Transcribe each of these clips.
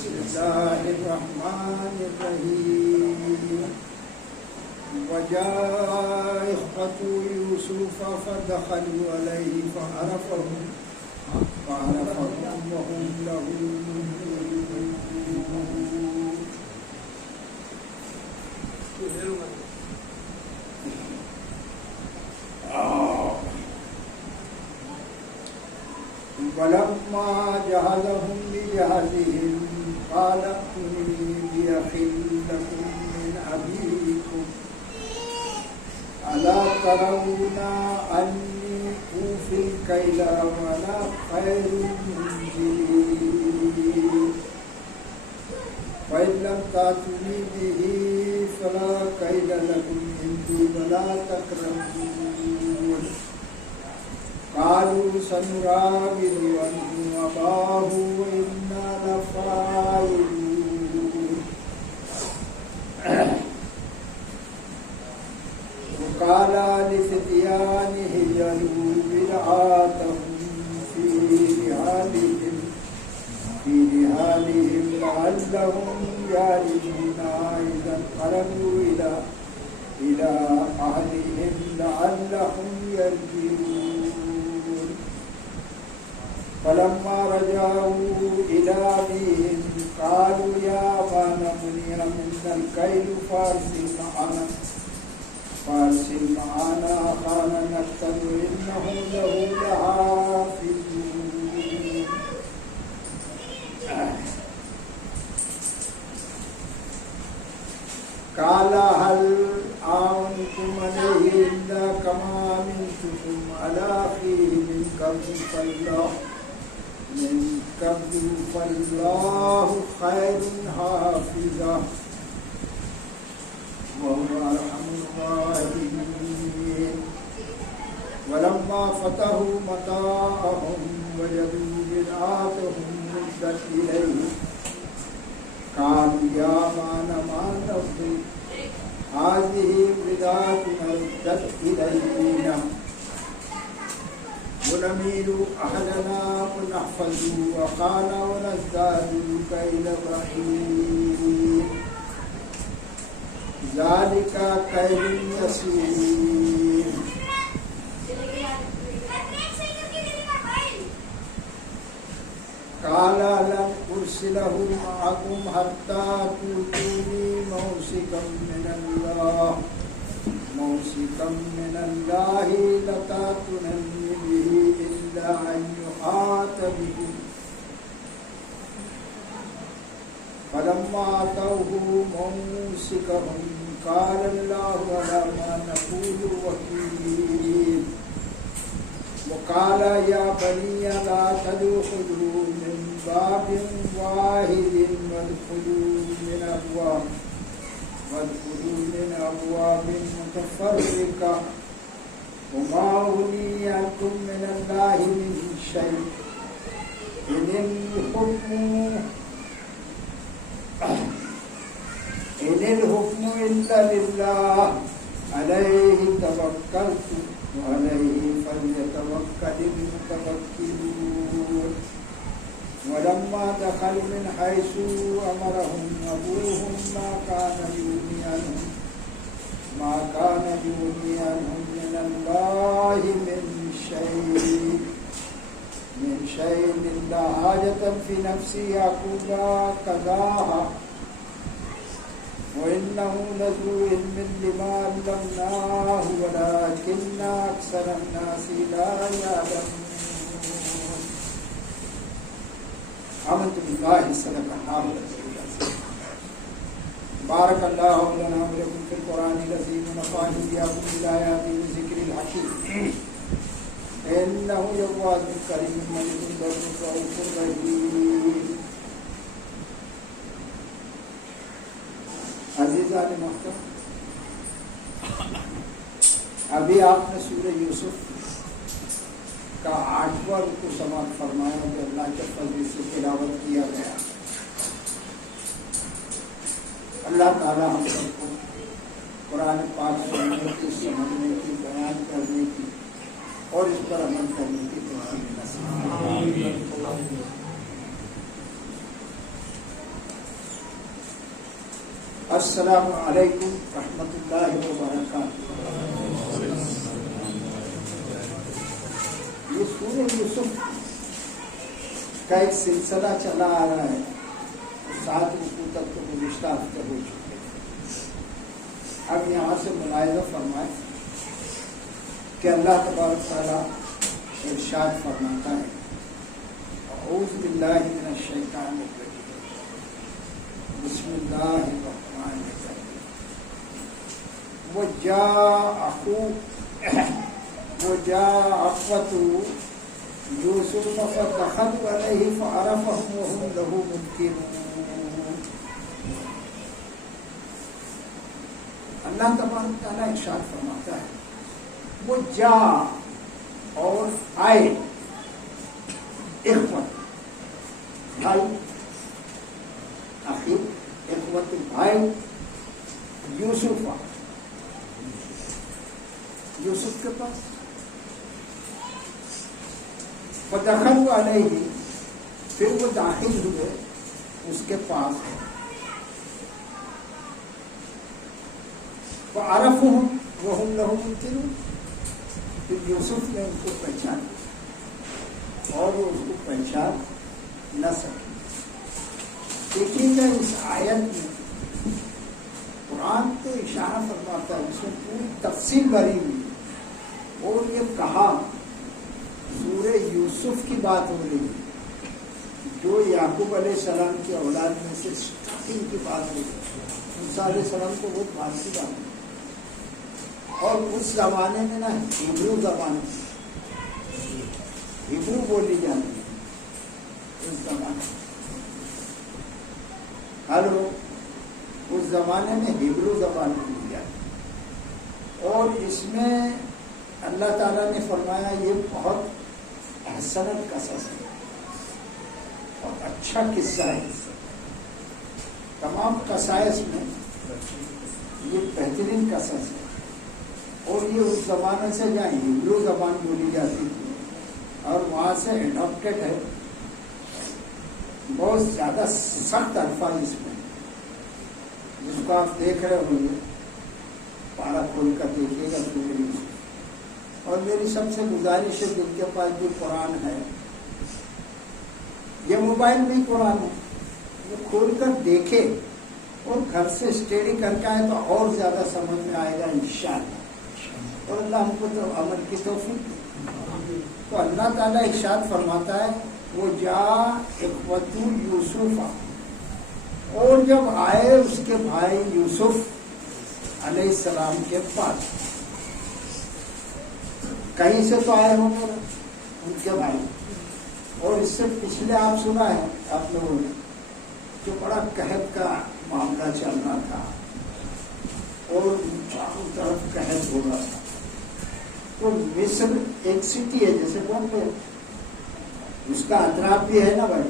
بسم الله الرحمن الرحيم وجاء إخوة يوسف فدخلوا عليه فعرفهم وهم له ولما جهزهم بجهزهم قال ائتوني بأخ لكم من أبيكم ألا ترون أني أوفي الكيل وأنا خير المنزلين فإن لم تأتوني به فلا كيل لكم عندي ولا تكرمون قالوا سنراود عنه أباه وإنا لفاعلون وقال لفتيانه اجعلوا بضاعتهم في رحالهم لعلهم يعرفونها إذا انقلبوا إلى أهلهم لعلهم يرجعون فلما رجعوا إلى أبيهم قالوا يا أبانا منع منا الكيل فارسل معنا أخانا نقتل إنه له لحافظون قال هل أعنتم عليه إلا كما أمنتكم على أخيه من قبل فالله خير حافظا وهو أرحم الراحمين ولما فتحوا متاعهم وجدوا بضاعتهم ردت إليه قالوا يا أبانا ما نبغي هذه بضاعتنا ردت إلينا ونميل أهلنا ونحفظ وقال ونزداد كيل بعير ذلك كيل يسير قال لن أرسله معكم حتى تؤتوني موثقا من الله لتأتونني به إلا أن يحاط بكم فلما أتوه موثقهم قال الله على ما نقول وكيل وقال يا بني لا تدخلوا من باب واحد وادخلوا من أبواب متفرقة وما أغني عنكم من الله من شيء إن الحكم إلا لله عليه توكلت وعليه فليتوكل المتوكلون ولما دخلوا من حيث أمرهم أبوهم ما كان يغني عنهم من الله من شيء إلا حاجة في نفس يعقوب قضاها وإنه لذو علم لما علمناه ولكن أكثر الناس لا يعلمون آمنت بالله صدق الله بارك الله لنا ولكم في القرآن العظيم ونفعني وإياكم بالآيات والذكر الحكيم إنه جواد كريم مجيد رؤوف رحيم عزیزان محترم ابھی آپ نے سورہ یوسف کا 8واں رکوع سماعت فرمایا کہ اللہ کے فضل سے تلاوت کیا گیا. اللہ تعالی ہم سب کو قرآن پاک سننے کی, سمجھنے کی, بیان کرنے کی اور اس پر عمل کرنے کی توفیق نصیب. السلام علیکم رحمۃ اللہ وبرکاتہ۔ یہ سورہ یوسف کا ایک سلسلہ چلا آ رہا ہے، 7 رکوع تک تو گزشتہ ہفتے ہو چکے ہیں۔ اب یہاں سے ملاحظہ فرمائیں کہ اللہ تبارک تعالیٰ ارشاد فرماتا ہے، اعوذ باللہ من الشیطان الرجیم، بسم اللہ الرحمن الرحیم۔ وجاء أخوة يوسف فدخلوا عليه فعرفهم وهم له منكرون۔ اللہ تبارک تعالیٰ ارشاد فرماتا ہے، وہ جا اور آئے اخوت بھائی، اخی اخوت بھائی، یوسف کے پاس، فدخلوا علیہ، پھر وہ داخل ہوئے اس کے پاس، فعرفهم وهم له منکرون، پھر یوسف نے ان کو پہچان اور وہ اس کو پہچان نہ سکے۔ دیکھیے گا اس آیت میں قرآن تو اشارہ فرماتا ہے، اس میں پوری تفصیل بھری ہوئی ہے، اور یہ کہا سورہ یوسف کی بات ہو رہی ہے، جو یعقوب علیہ السلام کی اولاد میں سے اسٹارٹنگ کی بات ہو رہی ہے۔ موسیٰ علیہ السلام کو بہت بات کی بات ہے، اور اس زمانے میں نا ہیبرو زبان، ہیبرو بولی جاتی ہے اس زمانے، ہلو، اس زمانے میں ہیبرو زبان بولی جاتی، اور اس میں اللہ تعالیٰ نے فرمایا یہ بہت احسن قصص ہے، اور اچھا قصہ ہے، تمام قصائص میں یہ بہترین قصص ہے، اور یہ اس زمانے سے جہاں ہیبرو زبان بولی جاتی تھی اور وہاں سے اڈاپٹیڈ ہے، بہت زیادہ سخت الفاظ اس میں، جس کو آپ دیکھ رہے ہوں گے، پارا کھول کر دیکھیے گا سورہ یوسف۔ اور میری سب سے گزارش ہے، جن کے پاس بھی قرآن ہے، یہ موبائل میں قرآن ہے، وہ کھول کر دیکھے اور گھر سے اسٹڈی کر کے آئے تو اور زیادہ سمجھ میں آئے گا انشاءاللہ، اور اللہ ہم کو تو عمل کی توفیق دے۔ تو اللہ تعالیٰ ارشاد فرماتا ہے، وہ جا اخوت یوسف، اور جب آئے اس کے بھائی یوسف علیہ السلام کے پاس، کہیں سے تو آئے ہوں گے ان کے بھائی، اور اس سے پچھلے آپ سنا ہے آپ لوگوں نے، جو بڑا قحط کا معاملہ چل رہا تھا اور چاروں طرف قحط ہو رہا تھا، تو مصر ایک سٹی ہے جیسے بولتے ہیں، اس کا اطراف بھی ہے نا بھائی،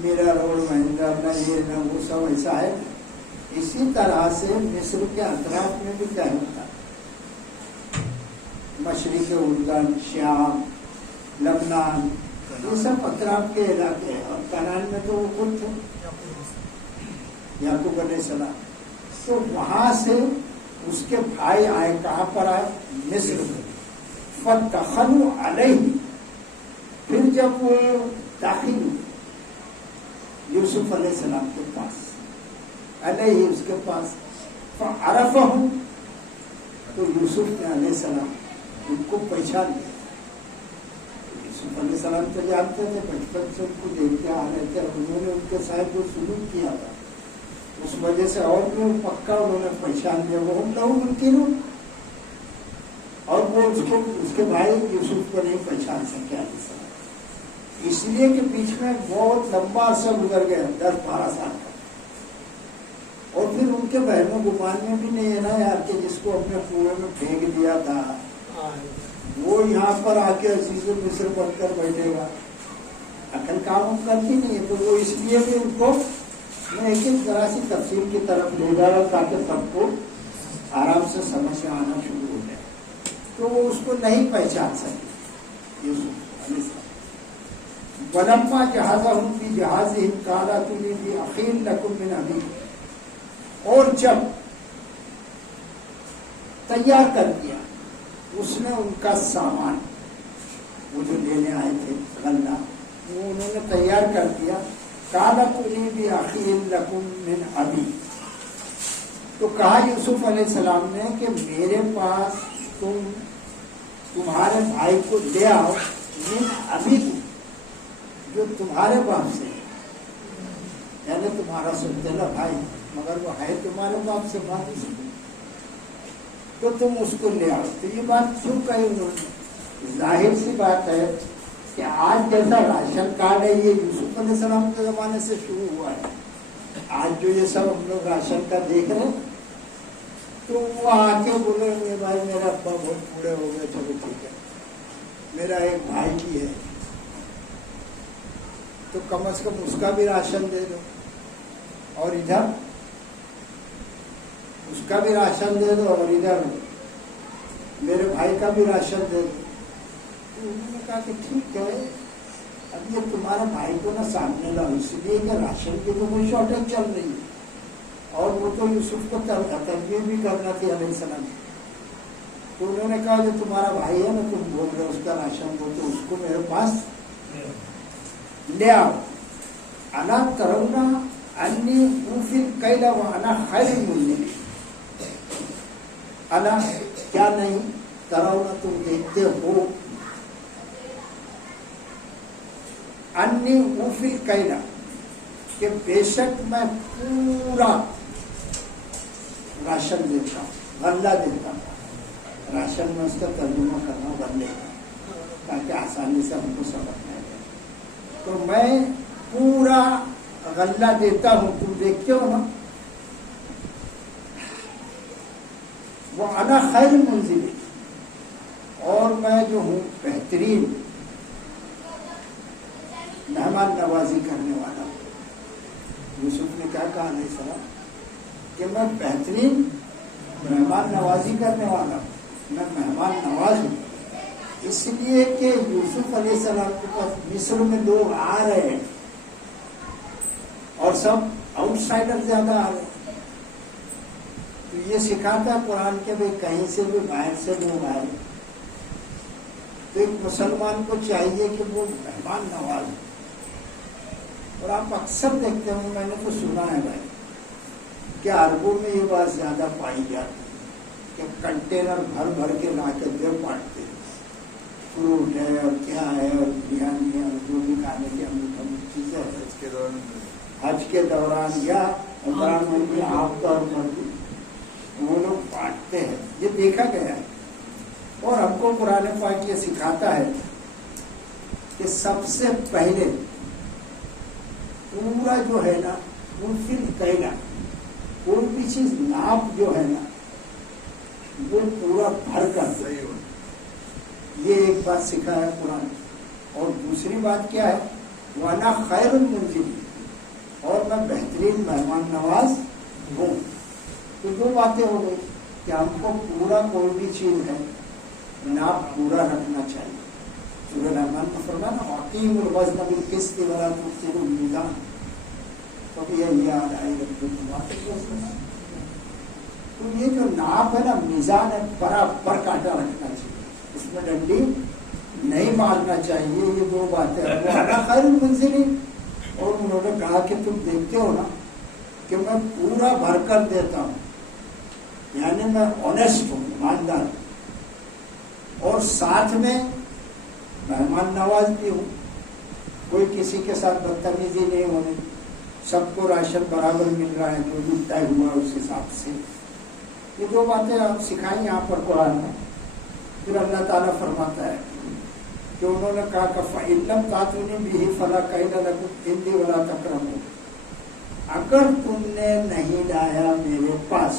میرا روڈ مہندرا نہ یہ نہ وہ سب ایسا ہے، اسی طرح سے مصر کے اطراف میں بھی قحط تھا، مشرق اردن، شام، لبنان، یہ سب اطراف کے علاقے ہیں، اور کنعان میں تو وہ خود تھے یعقوب علیہ السلام، تو وہاں سے اس کے بھائی آئے، کہاں پر آئے؟ مصر میں، فدخلوا علیہ، پھر جب وہ داخل ہوئے یوسف علیہ السلام کے پاس، علیہ اس کے پاس، فعرفہم، تو یوسف نے علیہ السلام ان کو پہچان لیا۔ یوسف علیہ السلام تو جانتے تھے، بچپن سے ان کو دیکھتے آ رہے تھے، انہوں نے ان کے ساتھ جو سلوک کیا تھا اس وجہ سے اور بھی پکا انہوں نے پہچان لیا، وہ ہم لوگ منکرون، اور وہ اس کے بھائی یوسف کو نہیں پہچان سکے علیہ السلام، اس لیے کہ بیچ میں بہت لمبا عرصہ گزر گیا، 10-12 سال کا، اور پھر ان کے بہنوں گمان میں بھی نہیں ہے نا یار کہ جس کو اپنے کنویں میں پھینک دیا تھا وہ یہاں پر آ کے عزیز مصر بن کر بیٹھے گا، عقل کام کرتی نہیں ہے، تو وہ اس لیے بھی ان کو میں ایک ذرا سی تفصیل کی طرف لے جا رہا تاکہ سب کو آرام سے سمجھ میں آنا شروع ہو جائے، تو وہ اس کو نہیں پہچان سکے یوسف علیہ السلام۔ وَلَمَّا جَهَزَهُمْ بِجَهَازِهِمْ قَالَ ائْتُونِي بِأَخٍ لَكُم مِّنْ أَبِيكُمْ، اور جب تیار کر دیا اس نے ان کا سامان، وہ جو لینے آئے تھے غلہ، وہ انہوں نے تیار کر دیا. قالت انی بأخی لکم من ابی، تو کہا یوسف علیہ السلام نے کہ میرے پاس تمہارے بھائی کو لے آؤ، من ابی جو تمہارے باپ سے، یعنی تمہارا سلسلہ بھائی مگر وہ ہے تمہارے باپ سے بات، تو تم اس کو لے آؤ. تو یہ بات کیوں کہی انہوں نے؟ ظاہر سی بات ہے کہ آج جیسا راشن کارڈ ہے یہ یوسف علیہ السلام کے زمانے سے شروع ہوا ہے. آج جو یہ سب ہم لوگ راشن کا دیکھ رہے ہیں، تو وہ آ کے بولے بھائی میرا ابا بہت بوڑھے ہو گئے، چلو ٹھیک ہے میرا ایک بھائی بھی ہے تو کم از کم اس کا بھی راشن دے دو، اور ادھر اس کا بھی راشن دے دو، اور ادھر میرے بھائی کا بھی راشن دے دو. تو انہوں نے کہا کہ ٹھیک ہے، اب یہ تمہارے بھائی کو نہ سامنے لاؤ، اس لیے کہ راشن کی تو کوئی شارٹیج چل رہی ہے، اور وہ تو یوسف کو تربیت بھی کرنا تھی علیہ السلام. تو انہوں نے کہا جو تمہارا بھائی ہے نا، تم بول رہے اس کا راشن دو، تو اس کو میرے پاس لے آؤ. انا ترونا انی اوفی الکیل وانا خیر المنزلین، انا کیا نہیں، ترونا تم دیکھتے ہو، انی اوفی الکیل کہ بے شک میں پورا راشن دیتا ہوں، غلہ دیتا ہوں. راشن میں اس کا ترجمہ کرنا غلے کا، تاکہ آسانی سے ہم کو سمجھ میں آئے. تو میں پورا غلہ دیتا ہوں، تم دیکھتے ہو نا. وہ انا خیر منزل، اور میں جو ہوں بہترین مہمان نوازی کرنے والا ہوں. یوسف نے کیا کہا علیہ السلام کہ میں بہترین مہمان نوازی کرنے والا ہوں، میں مہمان نواز ہوں. اس لیے کہ یوسف علیہ السلام کے پاس مصر میں لوگ آ رہے ہیں اور سب آؤٹ سائڈر زیادہ آ رہے ہیں. تو یہ سکھاتا ہے قرآن کے بھائی کہیں سے بھی باہر سے لوگ آئے تو ایک مسلمان کو چاہیے کہ وہ مہمان نواز ہو. اور آپ اکثر دیکھتے ہوں، میں نے تو سنا ہے بھائی کہ عربوں میں یہ بات زیادہ پائی جاتی ہے کہ کنٹینر بھر بھر کے لا کے دے بانٹتے ہیں، فروٹ ہے اور کیا ہے اور بریانی ہے اور جو بھی کھانے کی ہم چیزیں حج کے دوران یا عمران میں عام طور پر بھی وہ لوگ بانٹتے ہیں. یہ دیکھا گیا ہے. اور ہم کو قرآن پاک یہ سکھاتا ہے کہ سب سے پہلے پورا جو ہے نا وہ پھر کہنا کوئی بھی چیز ناپ جو ہے نا وہ پورا بھر کر دے. یہ ایک بات سکھا ہے قرآن. اور دوسری بات کیا ہے، وانا خیر المنزل، اور میں بہترین مہمان نواز ہوں. تو دو باتیں ہو گئی کہ ہم کو پورا کوئی بھی چیز ہے ناپ پورا رکھنا چاہیے. سورہ رحمان کو فرمانا اقیموا الوزن بالقسط ولا تخسروا الميزان فبأي تو یہ جو ناپ ہے نا، میزان ہے، برابر کانٹا رکھنا چاہیے، اس میں ڈنڈی نہیں مارنا چاہیے. یہ دو باتیں ہیں. خیر المنزلین، اور انہوں نے کہا کہ تم دیکھتے ہو نا کہ میں پورا بھر کر دیتا ہوں، یعنی میں آنیسٹ ہوں، ایماندار، اور ساتھ میں مہمان نواز بھی ہوں. کوئی کسی کے ساتھ بدتمیزی نہیں ہونی، سب کو راشن برابر مل رہا ہے، جو بھی طے ہوا اس حساب سے. یہ دو باتیں آپ سکھائیں یہاں پر قرآن میں. پھر اللہ تعالیٰ فرماتا ہے کہ انہوں نے کہا کہ فَإِن لَمْ تَأْتُونِي بِهِ فَلَا كَيْلَ لَكُمْ عِندِي وَلَا تَكْرَمُونِ، اگر تم نے نہیں لایا میرے پاس.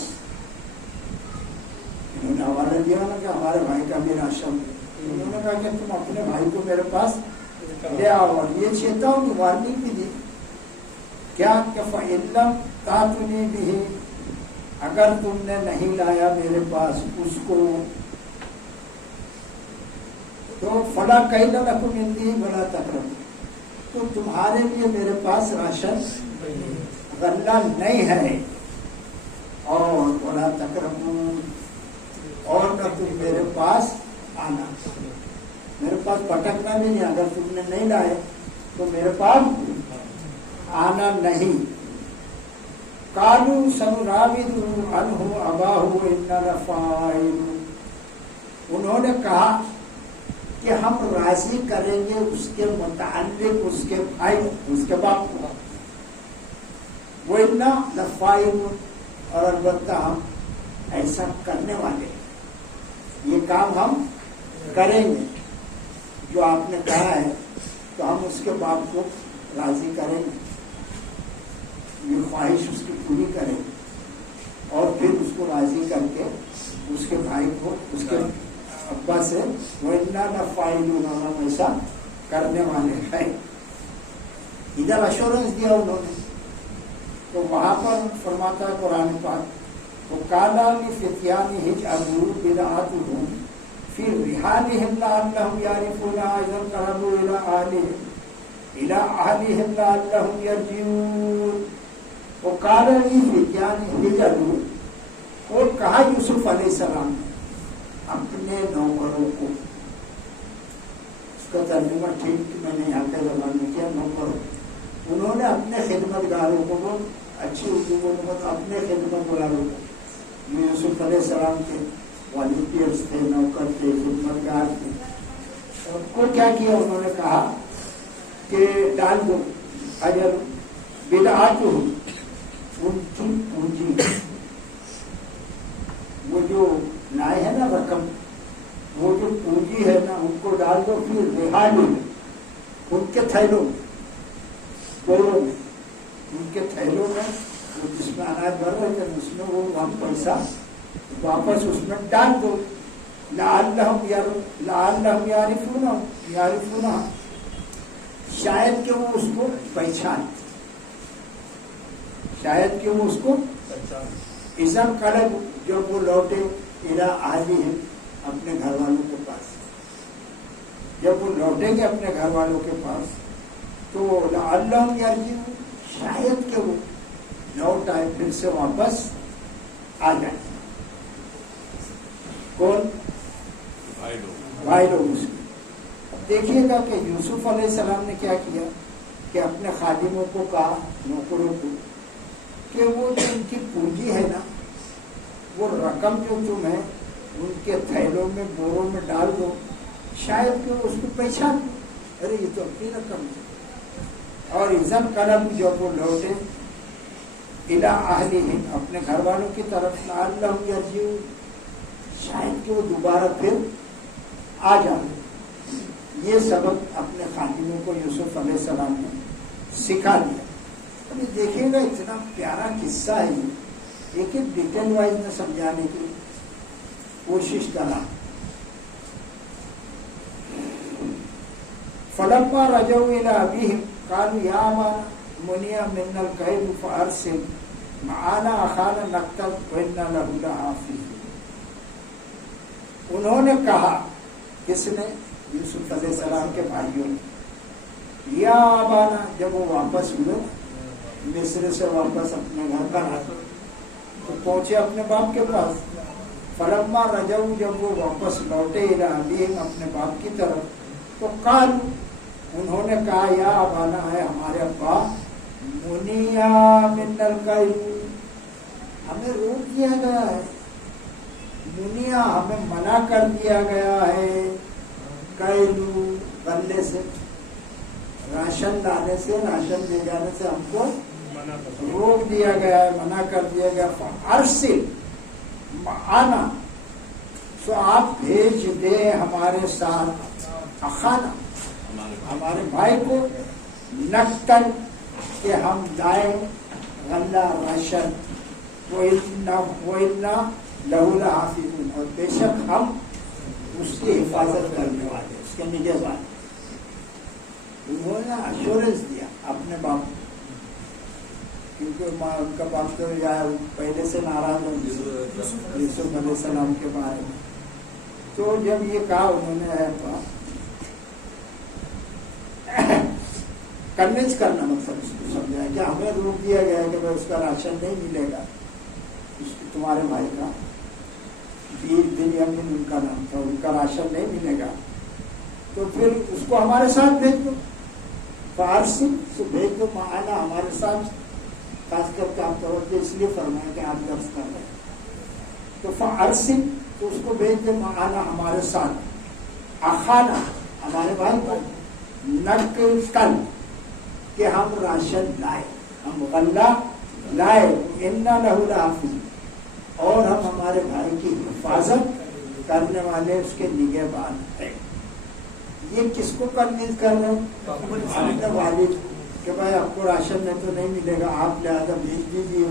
انہوں نے حوالہ دیا نا کہ ہمارے بھائی کا بھی راشن. انہوں نے کہا کہ تم اپنے بھائی کو میرے پاس لے آؤ. اور یہ چیتاؤں کی وارننگ بھی دی کیا کہ فَإِن لَمْ تَأْتُونِي بِهِ، اگر تم نے نہیں لایا میرے پاس اس کو، تو فلا کیل لکم عندی ولا تکرمون، تو تمہارے لیے میرے پاس راشن غلہ نہیں ہے. اور ولا تقربون، اور نہ تم میرے پاس آنا، میرے پاس پٹکنا بھی نہیں، اگر تم نے نہیں لائے تو میرے پاس آنا نہیں۔ قالوا سنراود عنہ اباہ انا لفاعلون، انہوں نے کہا کہ ہم راضی کریں گے اس کے متعلق اس کے بھائی اس کے باپ کو، وَإِنَّا لَفَاعِلُونَ، اور البتہ ہم ایسا کرنے والے ہیں، یہ کام ہم کریں گے جو آپ نے کہا ہے، تو ہم اس کے باپ کو راضی کریں گے، یہ خواہش اس کی پوری کریں گے، اور پھر اس کو راضی کر کے اس کے بھائی کو اس کے ابا سے وَإِنَّا لَفَاعِلُونَ، ہم ایسا کرنے والے ہیں۔ ادھر ایشورنس دیا انہوں نے، تو وہاں پر فرماتا ہے قرآن پاک وَقَالَ لِفِتْيَانِهِ اجْعَلُوا بِضَاعَتَهُمْ فِي رِحَالِهِمْ لَعَلَّهُمْ يَعْرِفُونَهَا إِذَا انقَلَبُوا إِلَىٰ أَهْلِهِمْ لَعَلَّهُمْ يَرْجِعُونَ۔ وَقَالَ لِفِتْيَانِهِ اجْعَلُوا، اور کہا یوسف علیہ السلام نے اپنے نوکروں کو، اس کا ترجمہ ٹھیک میں نے یہاں کے زبان میں کیا، نوکروں، انہوں نے اپنے خدمت گاروں کو، بہت اچھی اردو بولوں تو اپنے خدمت گاروں کو، یوسف علیہ السلام کے والنٹیئرس تھے، نوکر تھے، خدمت گار تھے، ان کو کیا کیا، انہوں نے کہا کہ ڈال دو اجر بدعاتہم، ان کی پونجی، وہ جو لائے ہیں نا رقم، وہ جو پونجی ہے نا، ان کو ڈال دو پھر رحال، ان کے تھیلوں میں، بوروں میں، ان کے تھیلوں میں، وہ جس میں اناج بھر رہے تھے اس میں وہ ہم پیسہ واپس اس میں ڈال دو، لعلہم یعرفون، شاید کہ وہ اس کو پہچان، شاید کہ وہ اس کو اذا انقلبوا، جب وہ لوٹے الی اہلہم، اپنے گھر والوں کے پاس، جب وہ لوٹیں گے اپنے گھر والوں کے پاس تو لعلہم یرجعون، شاید کہ وہ لوٹ آئے، پھر سے واپس آ جائیں۔ کون؟ بھائی لوگ اس کے۔ اب دیکھیے گا کہ یوسف علیہ السلام نے کیا کیا کہ اپنے خادموں کو کہا، نوکروں کو، کہ وہ جو ان کی پونجی ہے نا، وہ رقم جو تم ہے ان کے تھیلوں میں، بوروں میں ڈال دو، شاید کہ اس کو پہچان، ارے یہ تو اپنی رقم ہے۔ اور اذن قلب، جب وہ لوٹے الی اہلہم، اپنے گھر والوں کی طرف، لعلہم یرجعون، شاید کہ وہ دوبارہ پھر آ جائیں۔ یہ سبق اپنے خادموں کو یوسف علیہ السلام نے سکھا دیا۔ ابھی دیکھیے گا اتنا پیارا قصہ ہے یہ، ایک ایک ڈیٹیل وائز میں سمجھانے کی کوشش کرا۔ فلما رجعوا الى ابيهم قالوا يا ابانا منع منا الكيل فارسل معنا اخانا نكتل وانا له لحافظون۔ انہوں نے کہا، کس نے؟ یوسف علیہ السلام کے بھائیوں نے، یا ابانا، جب وہ واپس ہوئے مصر سے، واپس اپنے گھر پر آئے تو پہنچے اپنے باپ کے پاس۔ فلما رجعوا، جب وہ واپس لوٹے الی ابیہم، اپنے باپ کی طرف، تو قالوا، انہوں نے کہا، یا ابانا، ہے ہمارے ابا، منع منا الکیل، ہمیں روک دیا گیا ہے، منع، ہمیں منع کر دیا گیا ہے، کیلو، غلے سے، راشن لانے سے، راشن لے جانے سے ہم کو روک دیا گیا ہے، منع کر دیا گیا۔ فارسل معنا، سو آپ بھیج دیں ہمارے ساتھ، اخانا، ہمارے بھائی کو، نقتل، کہ ہم لائیں غلہ، راشن، وَإِنَّا لَهُ لَحَافِظُونَ، اور بے شک ہم اس کی حفاظت کرنے والے، اس کے نگہبان۔ انہوں نے ایشورنس دیا اپنے باپ کو، کیونکہ ان کا باپ تو پہلے سے ناراض ہو یوسف علیہ السلام کے بارے میں۔ تو جب یہ کہا انہوں نے، کنوینس کرنا، مطلب اس کو سمجھایا کہ ہمیں روک دیا گیا ہے کہ اس کا راشن نہیں ملے گا، تمہارے بھائی کا بنیامین ان کا نام تھا، ان کا راشن نہیں ملے گا تو پھر اس کو ہمارے ساتھ بھیج دو، فارسی سے بھیج دو معنا ہمارے ساتھ، خاص کر کے آپ توجہ اس لیے فرمائیں کہ آپ درس کر رہے ہیں تو فارسی تو اس کو بھیج دو معنا ہمارے ساتھ، اخانا ہمارے بھائی کو، نقل کہ ہم راشن لائے، ہم غلہ لائے، انا لہو لحافظ، اور ہم ہمارے بھائی کی حفاظت کرنے والے اس کے نگہبان ہیں۔ یہ کس کو کنوینس کر رہے ہیں؟ اپنے والد کہ بھائی آپ کو راشن میں تو نہیں ملے گا، آپ لہٰذا بھیج دیجیے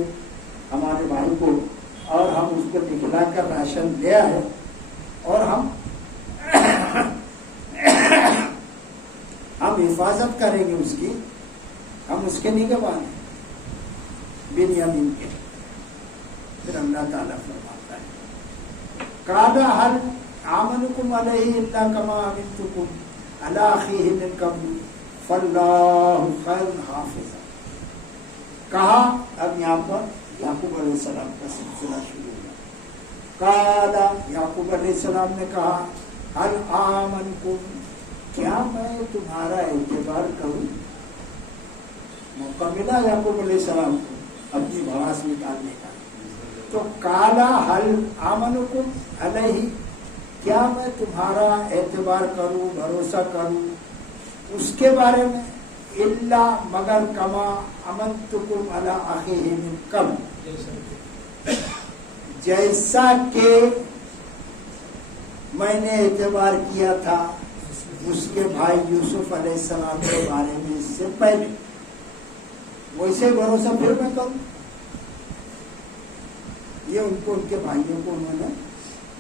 ہمارے بھائی کو، اور ہم اس کو دکھلا کر راشن لے آئے اور ہم حفاظت کریں گے اس کی، ہم اس کے نگہبان ہیں بنیامین کے۔ پھر اللہ تعالیٰ فرماتا ہے قال هل آمنكم علیہ الا کما امنتکم علی اخیہ من قبل فاللہ خیر حافظا۔ کہا، اب یہاں پر یعقوب علیہ السلام کا سلسلہ شروع ہوا۔ قال یعقوب علیہ السلام نے کہا هل آمنكم، کیا میں تمہارا اعتبار کروں؟ موقع ملا یعقوب علیہ السلام کو اپنی بھڑاس نکالنے کا، تو کالا حل آمنکم علیہ، کیا میں تمہارا اعتبار کروں، بھروسہ کروں اس کے بارے میں، الا مگر کما امنتکم علی اخیہ من قبل، جیسا کہ میں نے اعتبار کیا تھا اس کے بھائی یوسف علیہ السلام کے بارے میں اس سے پہلے، ویسے بھروسہ پھر میں کروں۔ یہ ان کو، ان کے بھائیوں کو انہوں نے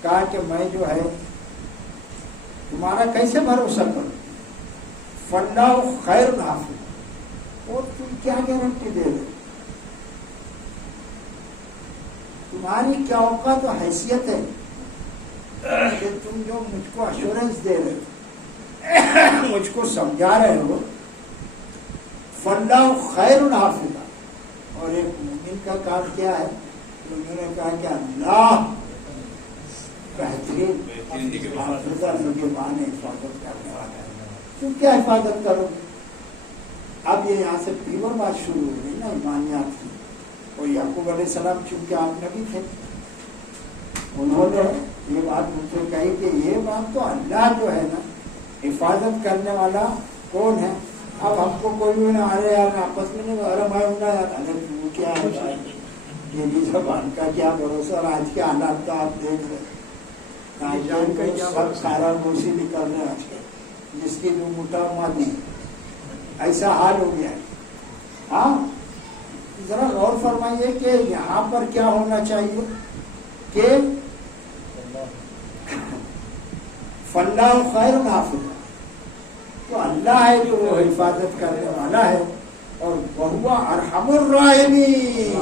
کہا کہ میں جو ہے تمہارا کیسے بھروسہ کروں، فاللہ خیر حافظ، اور تم کیا گارنٹی دے رہے، تمہاری کیا اوقات و حیثیت ہے کہ تم جو مجھ کو ایشورنس دے رہے ہو، مجھ کو سمجھا رہے ہو، فاللہ خیر حافظ، اور ایک مومن کا کام کیا ہے؟ انہوں نے کہا کہ اللہ بہترین نگہبان حفاظت کرنے والا ہے، تم کیا حفاظت کرو گے؟ اب یہ یہاں سے پیور بات شروع ہو گئی نا ایمانیات کی، اور یعقوب علیہ السلام چونکہ آپ نبی تھے، انہوں نے یہ بات مجھ سے کہی کہ یہ بات تو اللہ جو ہے نا حفاظت کرنے والا کون ہے؟ اب ہم کو کوئی بھی نہ آرے یار آپس میں نہیں، ارے میں ہوں گا یار، ارے تو کیا ہے یہ زبان کا کیا بھروسہ، اور آج کے حالات تو آپ دیکھ رہے سب سارا گوشی نکل رہے آج کے، جس کی جو موٹا مادی ایسا حال ہو گیا ہے۔ ہاں ذرا غور فرمائیے کہ یہاں پر کیا ہونا چاہیے کہ فاللہ خیر حافظ، تو اللہ ہے جو وہ حفاظت کرنے والا ہے، اور وہو ارحم الراحمین،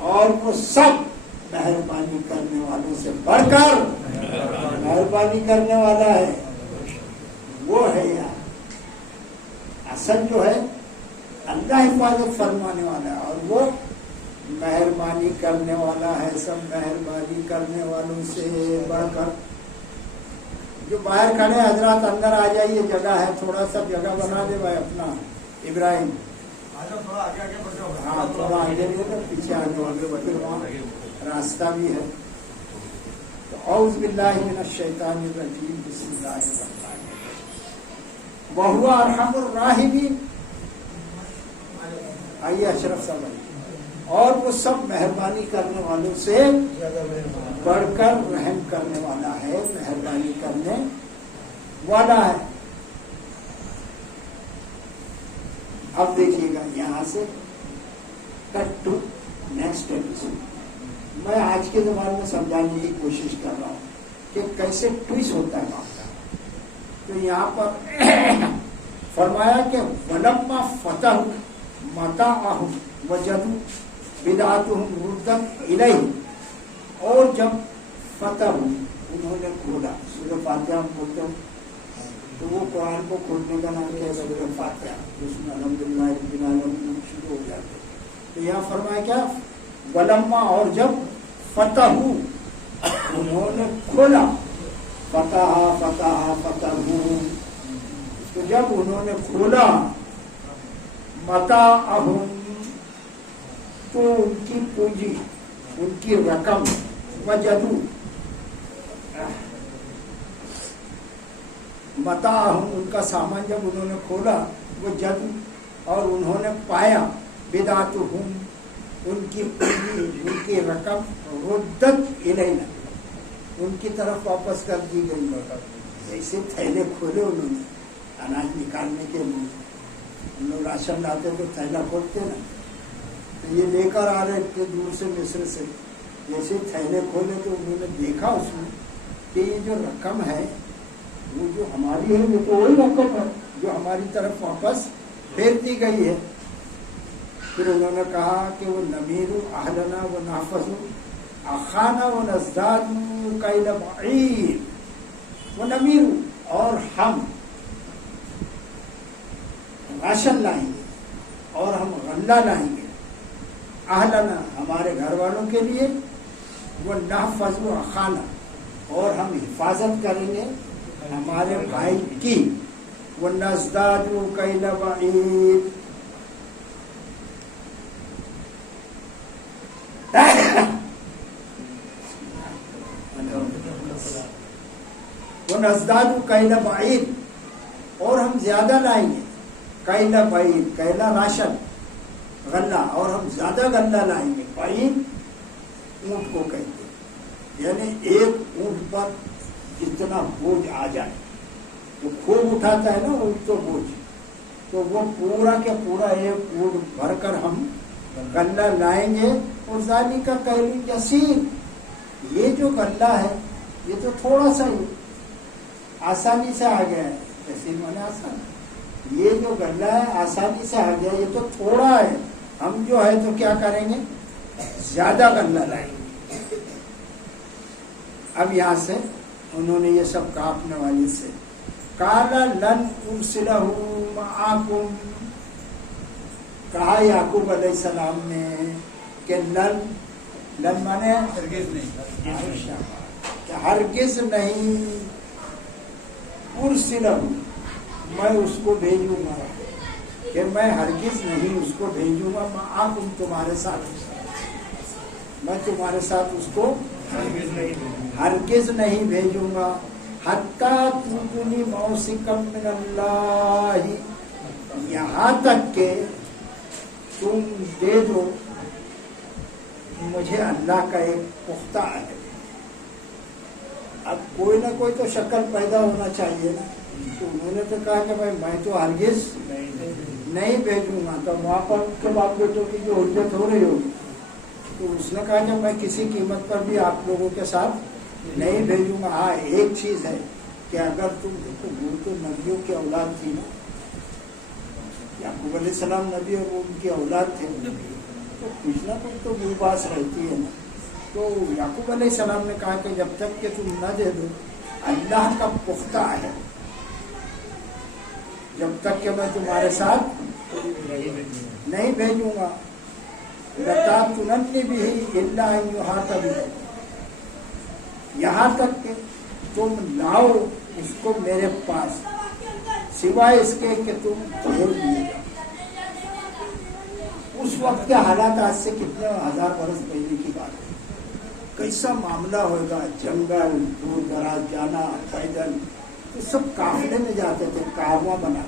اور وہ سب مہربانی کرنے والوں سے بڑھ کر مہربانی کرنے والا ہے، وہ ہے یار اصل جو ہے اللہ حفاظت فرمانے والا ہے، اور وہ مہربانی کرنے والا ہے، سب مہربانی کرنے والوں سے بڑھ کر۔ جو باہر کھڑے حضرات اندر آ جائیے، جگہ ہے، تھوڑا سا جگہ بنا دے بھائی اپنا ابراہیم، ہاں تھوڑا آگے دے تو پیچھے آگے پھر وہاں راستہ بھی ہے۔ تو اعوذ باللہ من الشیطان الرجیم، بسم اللہ الرحمن الرحیم، وہو ارحم الراحمین، آئیے اشرف صاحب، اور وہ سب مہربانی کرنے والوں سے بڑھ کر رحم کرنے والا ہے، مہربانی کرنے والا ہے۔ اب دیکھیے گا یہاں سے کٹ ٹو نیکسٹ ایپیسوڈ، میں آج کے زمانے میں سمجھانے کی کوشش کر رہا ہوں کہ کیسے ٹویسٹ ہوتا ہے معاملہ۔ تو یہاں پر فرمایا کہ ولما فتح متاعہم وجدوا بدعتہم ردت الیہ، اور جب فتح انہوں نے کھولا، سورہ فاتحہ ہم بولتے ہیں تو وہ قرآن کو کھولنے کا نام کیا ہے؟ سورہ فاتحہ، جس میں الحمدللہ رب العالمین شروع ہو جاتے۔ تو یہاں فرمایا کیا؟ ولما اور جب فتح انہوں نے کھولا، فتح تو جب انہوں نے کھولا متاعہم تو ان کی پونجی، ان کی رقم، وجدوا متاعہم ان کا سامان جب انہوں نے کھولا، وجدوا اور انہوں نے پایا، بدعتہم ان کی پونجی، ان کی رقم، ردت الینا ان کی طرف واپس کر دی گئی۔ جیسے تھیلے کھولے انہوں نے اناج نکالنے کے لیے، ہم لوگ راشن لاتے تو تھیلا کھولتے نا، تو یہ لے کر آ رہے تھے دور سے مصر سے، جیسے تھیلے کھولے تو انہوں نے دیکھا اس میں کہ یہ جو رقم ہے وہ جو ہماری ہے وہ تو وہی رقم ہے جو ہماری طرف واپس پھیر دی گئی ہے۔ پھر انہوں نے کہا کہ وہ نمیرو اہلنا و نحفظو اخانا و نزدادو کیل بعیر، وہ نمیرو اور ہم راشن لائیں گے اور ہم غلہ لائیں گے، اہلنا ہمارے گھر والوں کے لیے، وہ نحفظو اخانا اور ہم حفاظت کریں گے ہمارے بھائی کی، وہ نزدادو کیل بعیر وَنَزْدَادُ كَيْلَ بَعِيرٍ اور ہم زیادہ لائیں گے، کیلا بعیر، کیلا راشن غلہ، اور ہم زیادہ غلہ لائیں گے۔ بعیر اونٹ کو کہتے ہیں، یعنی ایک اونٹ پر جتنا بوجھ آ جائے تو خوب اٹھاتا ہے نا اونٹ تو بوجھ، تو وہ پورا کے پورا ایک اونٹ بھر کر ہم غلہ لائیں گے۔ اور ذالک کیل یسیر، یہ جو غلہ ہے یہ تو تھوڑا سا ہی آسانی سے آ گیا ہے، یسیر مانے آسان، یہ جو غلہ ہے آسانی سے آ گیا، یہ تو تھوڑا ہے، ہم جو ہے تو کیا کریں گے، زیادہ غلہ لائیں گے۔ اب یہاں سے انہوں نے یہ سب کہا اپنے والد سے، قال لن ارسلہ معاکم، کہا یعقوب علیہ السلام نے کہ لن مانے ہرگز نہیں، ارسلہ میں اس کو بھیجوں گا، کہ میں ہرگز نہیں اس کو بھیجوں گا، معاکم تمہارے ساتھ، میں تمہارے ساتھ اس کو ہرگز نہیں بھیجوں گا، حتیٰ تؤتونی موثقا من اللہ، یہاں تک کہ تم دے دو مجھے اللہ کا ایک پختہ عہد۔ اب کوئی نہ کوئی تو شکل پیدا ہونا چاہیے نا، تو انہوں نے تو کہا کہ بھائی میں تو ہرگز نہیں بھیجوں گا، تو وہاں پر کے باپ بیٹوں کی جو حجت ہو رہی ہوگی، تو اس نے کہا کہ میں کسی قیمت پر بھی آپ لوگوں کے ساتھ نہیں بھیجوں گا۔ ہاں ایک چیز ہے کہ اگر تم دیکھو وہ تو نبیوں کی اولاد تھی نا، یعقوب علیہ السلام نبی اور وہ ان کی اولاد تھے، تو کچھ نہ کچھ تو وہ باس رہتی ہے نا۔ تو یعقوب علیہ السلام نے کہا کہ جب تک کہ تم نہ دے دو اللہ کا پختہ ہے، جب تک کہ میں تمہارے ساتھ نہیں بھیجوں گا، لَتَأْتُونَنِّ بِهِ إِلَّا أَن يُحَاطَ بِكُمْ، یہاں تک کہ تم لاؤ اس کو میرے پاس، سوائے اس کے کہ تم گھیر لیے جاؤ۔ اس وقت کے حالات آج سے کتنے ہزار برس پہلے کی بات ہے، کیسا معاملہ ہوگا، جنگل، دور دراز جانا پیدل، تو سب قافلے میں جاتے تھے، کارواں بنا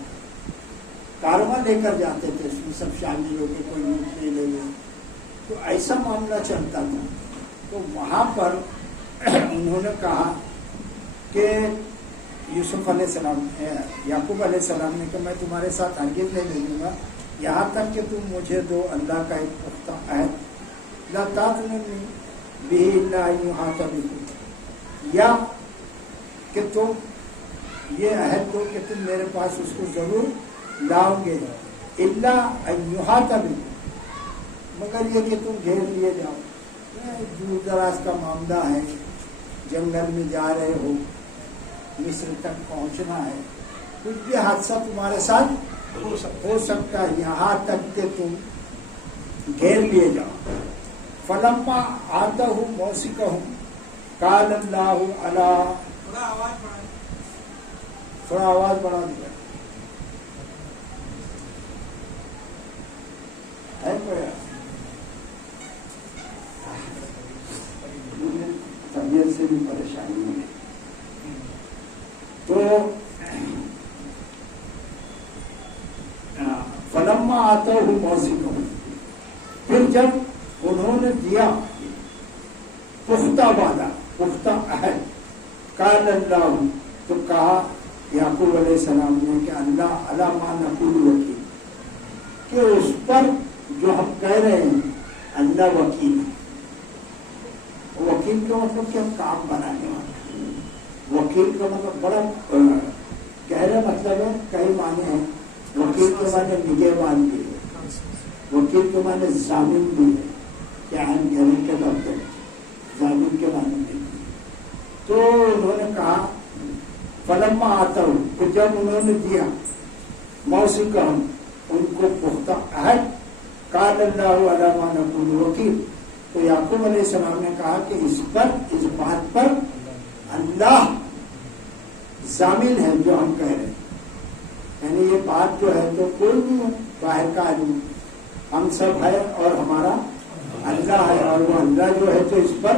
کارواں لے کر جاتے تھے، اس میں سب شامل ہو کے کوئی لوٹ نہیں لے گئے، تو ایسا معاملہ چلتا تھا۔ تو وہاں پر انہوں نے کہا کہ یوسف علیہ السلام، یعقوب علیہ السلام نے کہ میں تمہارے ساتھ ہرگز نہیں بھیجوں گا یہاں تک کہ تم مجھے دو اللہ کا ایک پختہ عہد، لا تأتوننی بہ الا ان یحاط بکم، یا کہ تم یہ عہد دو کہ تم میرے پاس اس کو ضرور لاؤ گے، الا ان یحاط بکم، مگر یہ کہ تم گھیر لیے جاؤ، دور دراز کا معاملہ ہے، جنگل میں جا رہے ہو، مصر تک پہنچنا ہے، کچھ بھی حادثہ تمہارے ساتھ ہو سکتا ہے، یہاں تک کہ تم گھیر لیے جاؤ۔ فلما آتَهُ مَوْسِكَهُمْ قَالَ اللَّهُ عَلَىٰ. تھوڑا آواز بڑھا دیا ہے کوئی؟ طبیعت سے بھی پریشانی ہے تو فلما آتَهُ مَوْسِكَهُمْ، پھر جب انہوں نے دیا پختہ وعدہ، پختہ عہد، قال اللہ، تو کہا یعقوب علیہ السلام نے کہ اللہ علی ما نقول وکیل، کہ اس پر جو ہم کہہ رہے ہیں اللہ وکیل ہے. وکیل کا مطلب کہ ہم کام بنانے والے. وکیل کا مطلب بڑا گہرا مطلب ہے، کئی معنی ہیں. وکیل کے معنی نگہبان بھی ہے، وکیل کے معنی ضامن بھی ہے، کیا ہے گہرے کے دفتر ضامن کے معنی بھی. تو انہوں نے کہا فلما آتَهُ، کہ جب انہوں نے دیا موثقہم، ان کو پختہ عہد، قال اللہ علی ما نقول وکیل، تو یعقوب علیہ السلام نے کہا کہ اس بات پر اللہ ضامن ہے جو ہم کہہ رہے ہیں. یعنی یہ بات جو ہے تو کوئی نہیں ہے باہر کا آدمی، ہم سب ہے اور ہمارا اللہ ہے، اور وہ اللہ جو ہے تو اس پر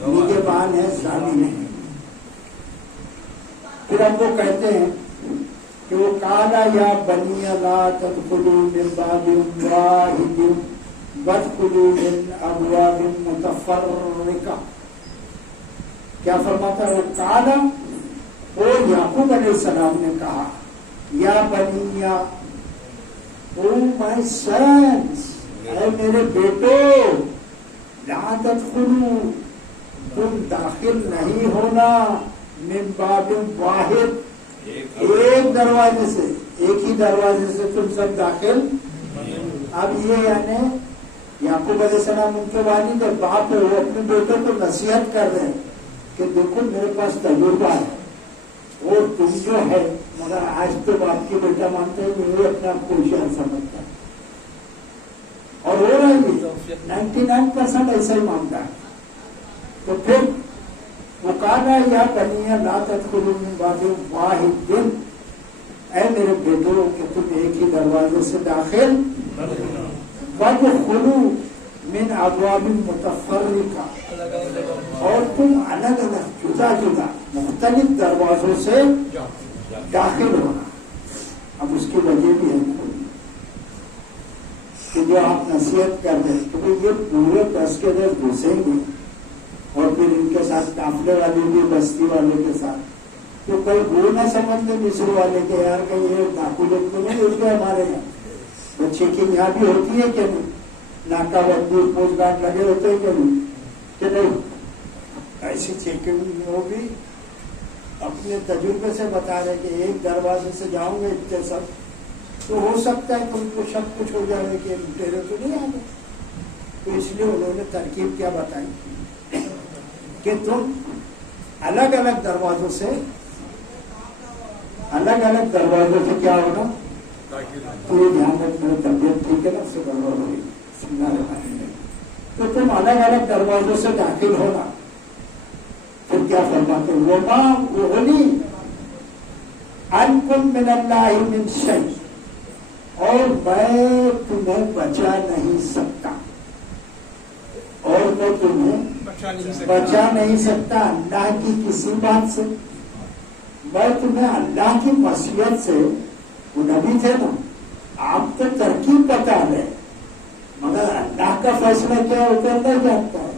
نگہبان ہے، ضامن ہے. پھر ہم وہ کہتے ہیں کہ وہ قال یا بنی لا تدخلوا من باب واحد وادخلوا من ابواب متفرقہ. کیا فرماتا ہے وہ قال، وہ یعقوب علیہ السلام نے کہا یا بنی، او مائی سنس، اے میرے بیٹو، لا تدخلوا، تم داخل نہیں ہونا، من باب واحد، ایک دروازے سے، ایک ہی دروازے سے تم سب داخل. اب یہ یعنی یعقوب علیہ السلام ان کے والد اور باپ ہے، وہ اپنے بیٹوں کو نصیحت کر رہے ہیں کہ دیکھو میرے پاس تجربہ ہے اور تم جو ہے، مگر آج تو باپ کی بیٹا مانتے ہیں، وہ اپنے آپ کو ہوشیار سمجھتا ہے، اور ہو رہا ہے 99% ایسا ہی مانتا ہے. تو پھر وہ کہا یا بنی لا تدخلوا من باب واحد، اے میرے بیٹوں کہ تم ایک ہی دروازے سے داخل، وادخلوا من ابواب متفرقہ، اور تم الگ الگ جدا جدا مختلف دروازوں سے داخل ہونا. اب اس کی وجہ بھی ہے کہ جو آپ نصیحت کر رہے ہیں کہ یہ پورے 10 کے 10 گھسیں گے، اور پھر ان کے ساتھ قافلے والے بھی، بستی والے کے ساتھ، تو کوئی وہ نہ سمجھ لے مصر والے کے یار کہ یہ داخلت کو نہیں ہوتے ہمارے یہاں. تو چیکنگ یہاں بھی ہوتی ہے کہ نہیں، ناکہ بندی پوسٹ گارڈ لگے ہوتے ہیں کہ نہیں. ایسی چیکنگ وہ بھی اپنے تجربے سے بتا رہے کہ ایک دروازے سے جاؤں گے اتنے سب، تو ہو سکتا ہے کہ ان کو شک کچھ ہو جائے کہ لٹیرے تو نہیں آ گئے. تو اس لیے انہوں نے ترکیب کیا بتائی کہ تم الگ الگ دروازوں سے کیا ہوگا. تو یہ دھیان رکھ، میری طبیعت ٹھیک ہے نا، اس سے گڑبڑ ہوگی. تو تم الگ الگ دروازوں سے داخل ہونا. پھر کیا فرماتے ہیں وما اغنی عنکم من اللہ من شیء، اور میں تمہیں بچا نہیں سکتا، اور میں تمہیں بچا نہیں سکتا اللہ کی کسی بات سے. میں تمہیں اللہ کی مشیت سے، وہ نبی تھے نا، آپ تو ترکیب بتا رہے مگر اللہ کا فیصلہ کیا ہوتا نہیں جانتا ہے.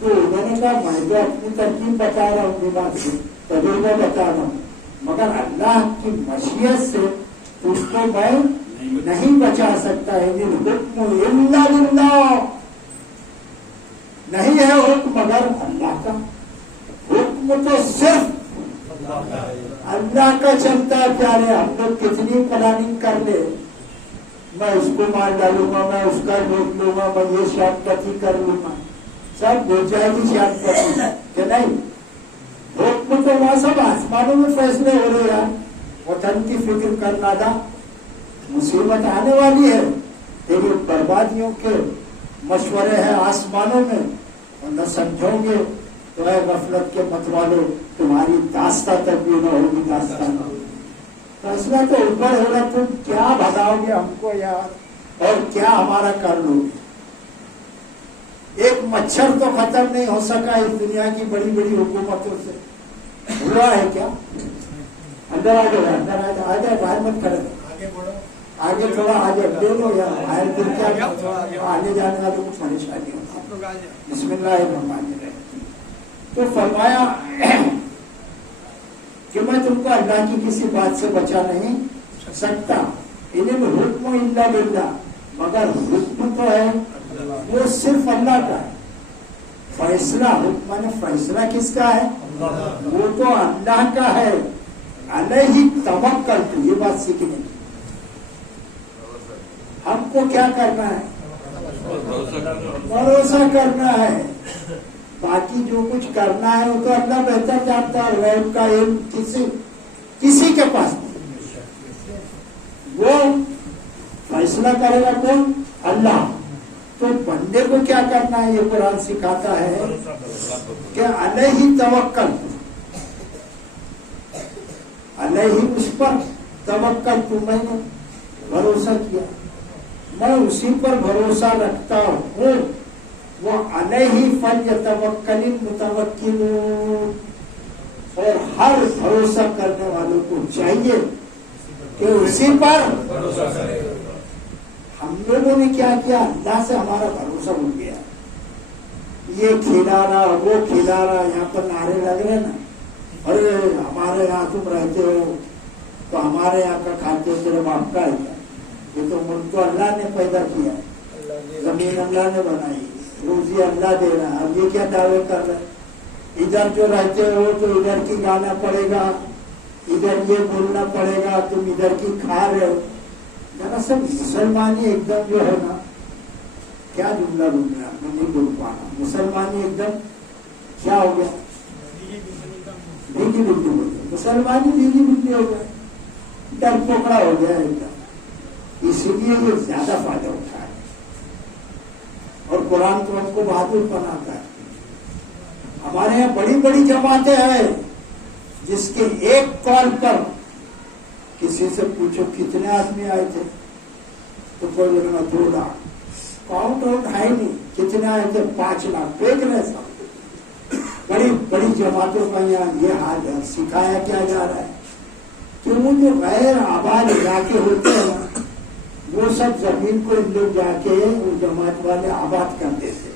تو انہوں نے کہا میں جو اپنی ترکیب بتا رہا ہوں، اپنی بات سے تجربہ بتا رہا ہوں، مگر اللہ کی مشیت سے تم کو میں نہیں بچا سکتا ہے. الحکم الا للہ، نہیں ہے حکم مگر اللہ کا. حکم تو صرف اللہ کا چلتا ہے. پیارے ہم لوگ کتنی پلاننگ کر لے، میں اس کو مار ڈالوں گا، میں اس کا روک لوں گا، میں یہ شارٹ کٹی کر لوں گا، سب ہو جائے گی شارٹ کٹی کہ نہیں. حکم تو وہاں سب آسمانوں میں فیصلے ہو رہے ہیں. وطن کی فکر کرنا تھا، مصیبت آنے والی ہے، تیری بربادیوں کے مشورے ہیں آسمانوں میں اور نہ سمجھو گے تو اے غفلت کے مت والو تمہاری داستہ تک بھی نہ ہوگی داستان. فیصلہ تو اوپر ہوگا، تم کیا بھگاؤ گے ہم کو یار اور کیا ہمارا کر لو گے. ایک مچھر تو ختم نہیں ہو سکا اس دنیا کی بڑی بڑی حکومتوں سے. ہوا ہے کیا؟ اندر آ جاؤ، اندر آ جائے، باہر مت کھڑے، آگے تھوڑا آگے لے لو یار، باہر پھر کیا آنے جانے والوں کو پریشانی ہوتی. بسم اللہ الرحمن الرحیم. تو فرمایا کہ میں تم کو اللہ کی کسی بات سے بچا نہیں سکتا. انہیں حکم الا للہ، مگر حکم تو ہے وہ صرف اللہ کا ہے. فیصلہ حکم نے فیصلہ کس کا ہے؟ وہ تو اللہ کا ہے. علیہ توکلت، یہ بات سیکھنے کی. ہم کو کیا کرنا ہے؟ بھروسہ کرنا ہے. باقی جو کچھ کرنا ہے وہ تو اللہ بہتر جانتا ہے. غیب کا علم کسی کے پاس نہیں. وہ فیصلہ کرے گا کون؟ اللہ. تو بندے کو کیا کرنا ہے؟ یہ قرآن سکھاتا ہے کہ علیہ توکل، علیہ اس پر توکل، تو میں نے بھروسہ کیا، میں اسی پر بھروسہ رکھتا ہوں. وہ علیہ فلیتوکل المتوکلون. اور ہر بھروسہ کرنے والوں کو چاہیے کہ اسی پر بھروسہ کرے. ہم لوگوں نے کیا کیا؟ اللہ سے ہمارا بھروسہ اٹھ گیا. یہ کھلا رہا، وہ کھلا رہا، یہاں پر نعرے لگ رہے نا، ارے ہمارے یہاں تم رہتے ہو تو ہمارے یہاں کا کھاتے ہو، تیرے باپ کا ہے کیا؟ یہ تو ملک تو اللہ نے پیدا کیا، زمین اللہ نے بنائی، روزی اللہ دے رہا ہے. اب یہ کیا دعوے کر رہے ہیں؟ ادھر جو رہتے ہو تو ادھر کی گانا پڑے گا، ادھر یہ بولنا پڑے گا، تم ادھر کی کھا رہے ہو. دراصل مسلمانی ایک دم جو ہے نا، کیا جملہ بولنا میں نہیں بول پانا، مسلمانی ایک دم کیا ہو گیا؟ بھیگی بلڈی ہو گیا. مسلمانی بھیگی بلڈی ہو گیا، ڈر پکڑا ہو گیا ایک دم. اسی لیے یہ زیادہ فائدہ اٹھا ہے. اور قرآن تو ہم کو بہادر بناتا ہے. ہمارے یہاں بڑی بڑی جماعتیں ہیں جس کے ایک کال پر کسی سے پوچھو کتنے آدمی آئے تھے تو کوئی لوگ 2 لاکھ. کاؤنٹ آؤٹ ہے نہیں، کتنے آئے تھے؟ 5 لاکھ. دیکھ رہے سب بڑی بڑی جماعتوں کا یہاں یہ حال ہے. سکھایا کیا جا رہا ہے کہ وہ جو غیر آباد علاقے ہوتے ہیں نا، وہ سب زمین کو ان لوگ جا کے وہ جماعت والے آباد کرتے تھے.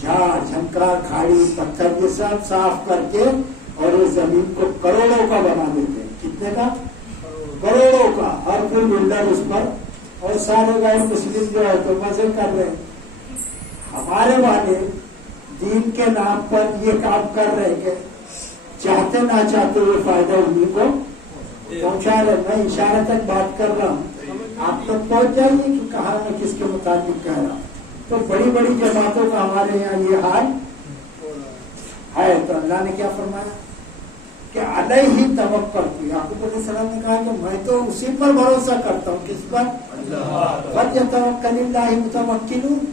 جھاڑ جھنکار کھاڑی پتھر یہ سب صاف کر کے اور وہ زمین کو کروڑوں کا بنا دیتے ہیں. کتنے کا؟ کروڑوں کا. اور کوئی بلڈر اس پر، اور سارے غیر مسلم جو ہے تو مزے کر رہے ہیں. ہمارے والے دین کے نام پر یہ کام کر رہے کہ چاہتے نہ چاہتے ہوئے فائدہ انہیں کو پہنچا رہے. میں اشارہ تک بات کر رہا ہوں، آپ تک پہنچ جائیے کہ کہاں میں کس کے مطابق کہہ رہا ہوں. تو بڑی بڑی جماعتوں کا ہمارے یہاں یہ حال ہے. تو اللہ نے کیا فرمایا کہ علیہ توکل. یعقوب علیہ السلام نے کہا کہ میں تو اسی پر بھروسہ کرتا ہوں. کس پر؟ فلیتوکل اللہ المتوکلون.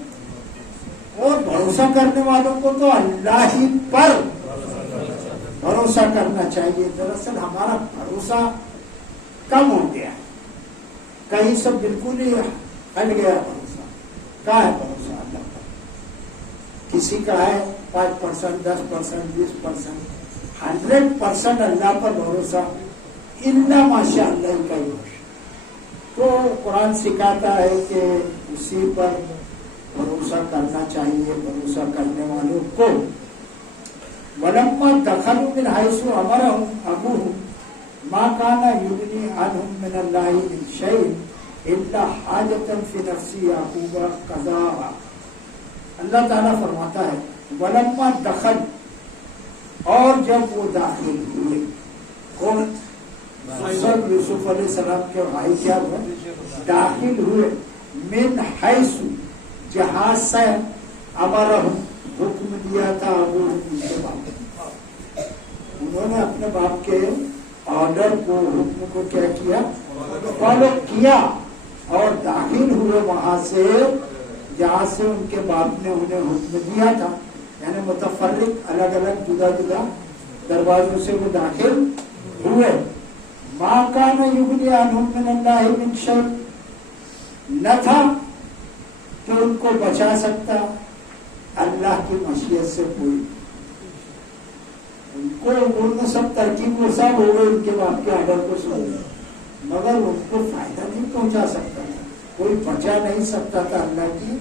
اور بھروسہ کرنے والوں کو تو اللہ ہی پر بھروسہ کرنا چاہیے. دراصل ہمارا بھروسہ کم ہو گیا ہے، کہیں سب بالکل ہی ہٹ گیا بھروسہ. کہاں ہے بھروسہ؟ اللہ پر. کسی کا ہے 5%، 10%، 20%، 100% اللہ پر بھروسہ الا ماشاء اللہ کا ہی. تو قرآن سکھاتا ہے کہ اسی پر بھروسہ کرنا چاہیے بھروسہ کرنے والوں کو. وَلَمَّا دَخَلُوا مِنْ حَيْثُ أَمَرَهُمْ أَبُوهُمْ مَا كَانَ يُغْنِي عَنْهُمْ مِنَ اللَّهِ مِنْ شَيْءٍ إِلَّا حَاجَةً فِي نَفْسِ يَعْقُوبَ قَضَاهَا. اللہ تعالیٰ فرماتا ہے وَلَمَّا دَخَلُوا، اور جب وہ داخل ہوئے. کون؟ یوسف علیہ السلام کے بھائی کیا ہوئے؟ داخل ہوئے. من حیث، جہاں سے امرہم، حکم دیا تھا وہ ان کے باپ. انہوں نے اپنے باپ کے آرڈر کو، حکم کو کیا کیا؟ فالو کیا اور داخل ہوئے وہاں سے جہاں سے ان کے باپ نے انہیں حکم دیا تھا، یعنی متفرق الگ الگ جدا جدا دروازوں سے وہ داخل ہوئے. ما کان یغنی عنہم من اللہ من شیء، نہ تھا کہ ان کو بچا سکتا اللہ کی مشیت سے کوئی. ان کو انہوں سب ترکیب وہ سب ہو گئے ان کے باپ کے آرڈر کو سن، مگر ان کو فائدہ نہیں پہنچا سکتا تھا، کوئی بچا نہیں سکتا تھا اللہ کی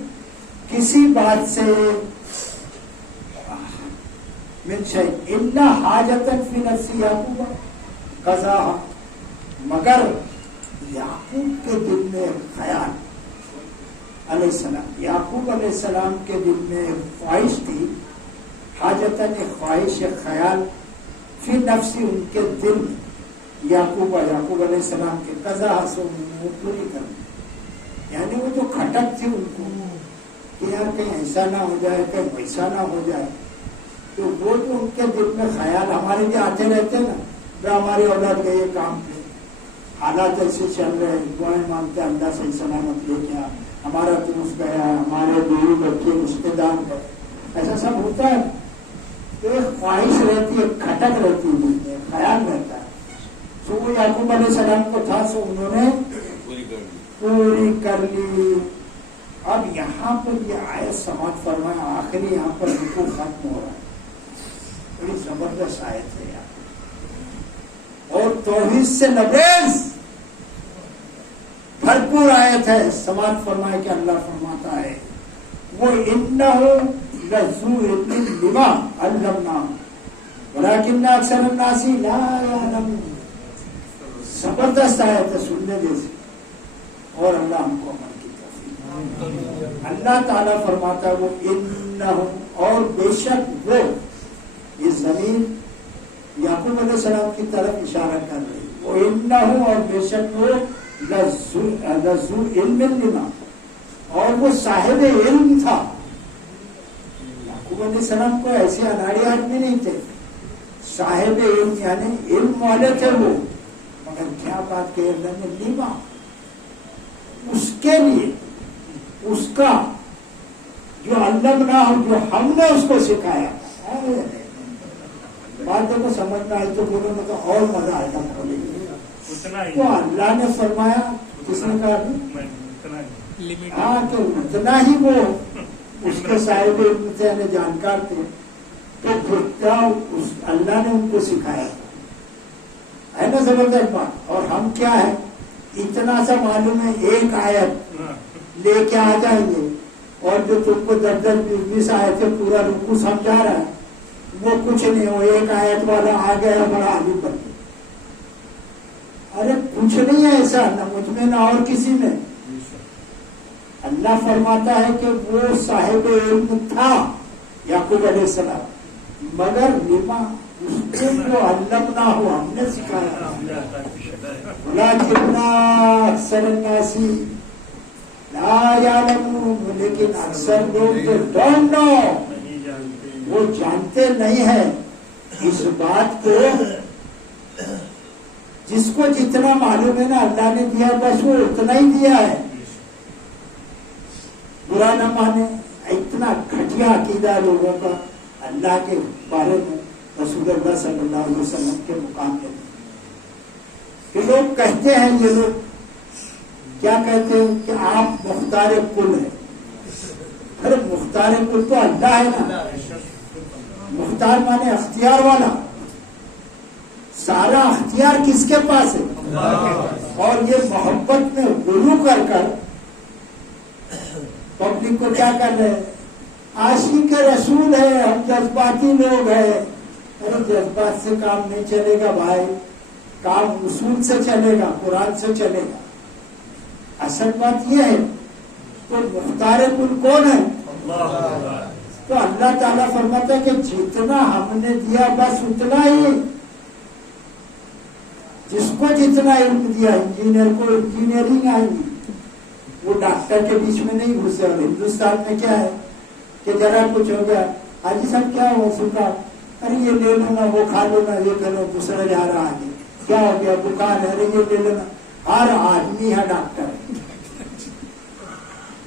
کسی بات سے. من شیء الا حاجۃ فی نفس یعقوب قضاها، مگر یعقوب کے دل میں خیال علیہ السلام، یعقوب علیہ السلام کے دل میں خواہش تھی، حاجتاً خواہش خیال، فی نفسی ان کے دل میں، یعقوب علیہ السلام کے قضا سے پوری کرنے، یعنی وہ جو کھٹک تھی ان کو کہ یار کہیں ایسا نہ ہو جائے کہیں ویسا نہ ہو جائے، تو وہ جو ان کے دل میں خیال ہمارے بھی آتے رہتے نا، جو ہماری اولاد گئی ہے کام پہ، حالات ایسے چل رہے ہیں، دعائیں مانگتے اللہ صحیح سلامت لے گیا، ہمارا دوست گیا، ہمارے بیوی بچے رشتے دار گئے، ایسا سب ہوتا ہے. تو ایک خواہش رہتی ہے، کھٹک رہتی ہے، خیال رہتا ہے. تو وہ یعقوب علیہ السلام کو تھا، سو انہوں نے پوری کر لی. اب یہاں پر یہ آیت سماعت فرمایا، آخری یہاں پر رکوع ختم ہو رہا ہے، بڑی زبردست آیت ہے یہاں، اور توحید سے لبریز بھرپور آیت ہے. سماعت فرمائے کہ اللہ فرماتا ہے وہ انہ لذو علم لما علمناہ ولکن اکثر الناس لا یعلمون. زبردست آیت ہے سننے جیسی، اور اللہ ہم کو عمل کی توفیق. اللہ تعالیٰ فرماتا ہے وہ انہ، اور بے شک وہ، یہ زمین یعقوب علیہ السلام کی طرف اشارہ کر رہی، وہ انہ، اور بے شک وہ لذو علم لما، اور وہ صاحب علم تھا. یعقوب علیہ السلام کو ایسے اناڑی آدمی نہیں تھے، صاحب علم یعنی علم والے تھے وہ. مگر کیا بات کہ اللہ نے لما، اس کے لیے، اس کا جو علمناہ، جو ہم نے اس کو سکھایا. بات کو سمجھ میں آئی تو بولو نہ تو اور مزہ آئے گا. تو اللہ نے فرمایا، کس نے کہا ہاں کہ اتنا ہی وہ اس کے صاحب علم تھے، یعنی جانکار تھے، تو کیا اللہ نے ان کو سکھایا ہے نا. زبردست بات. اور ہم کیا ہے، اتنا سا معلوم ہے، ایک آیت لے کے آ جائیں گے، اور جو تم کو 10-20 آیتیں پورا رکوع سمجھا رہا ہے وہ کچھ نہیں، وہ ایک آیت والا آ گیا بڑا آگے بڑھ گیا. ارے کچھ نہیں ہے ایسا، نہ مجھ میں نہ اور کسی میں. اللہ فرماتا ہے کہ وہ صاحب علم تھا یعقوب علیہ السلام، مگر لما، اس کو علمنا ہو، ہم نے سکھایا. ولکن اکثر الناس لا یعلمون، لیکن اکثر لوگ جو ڈونٹ نو، وہ جانتے نہیں ہیں اس بات کو. جس کو جتنا معلوم ہے نا اللہ نے دیا، بس وہ اتنا ہی دیا ہے. برا نہ مانے، اتنا گھٹیا عقیدہ لوگوں کا اللہ کے بارے میں رسول اللہ صلی اللہ علیہ وسلم کے مقابلے میں، کہ لوگ کہتے ہیں، یہ لوگ کیا کہتے ہیں کہ آپ مختار کل ہیں. ارے مختار کل تو اللہ ہے نا. مختار مانے اختیار والا، سارا اختیار کس کے پاس ہے؟ اور یہ محبت میں غلو کر کر پبلک کو کیا کر رہے ہیں، عاشق رسول ہے، ہم جذباتی لوگ ہیں. ارے جذبات سے کام نہیں چلے گا بھائی، کام اصول سے چلے گا، قرآن سے چلے گا. اصل بات یہ ہے. تو مختار کل کون ہے؟ تو اللہ تعالیٰ فرماتا ہے کہ جتنا ہم نے دیا بس اتنا ہی. جس کو جتنا علم دیا، انجینئر کو انجینئرنگ آئی، وہ ڈاکٹر کے بیچ میں نہیں گھسے. اور ہندوستان میں کیا ہے کہ ذرا کچھ ہو گیا، حاجی صاحب کیا ہو سکا، ارے یہ لے لو نا، وہ کھا لو نا، یہ کرو، دوسرا جا رہا آگے، کیا ہو گیا، بخار ہے، ارے یہ لے لینا. ہر آدمی ہے ڈاکٹر.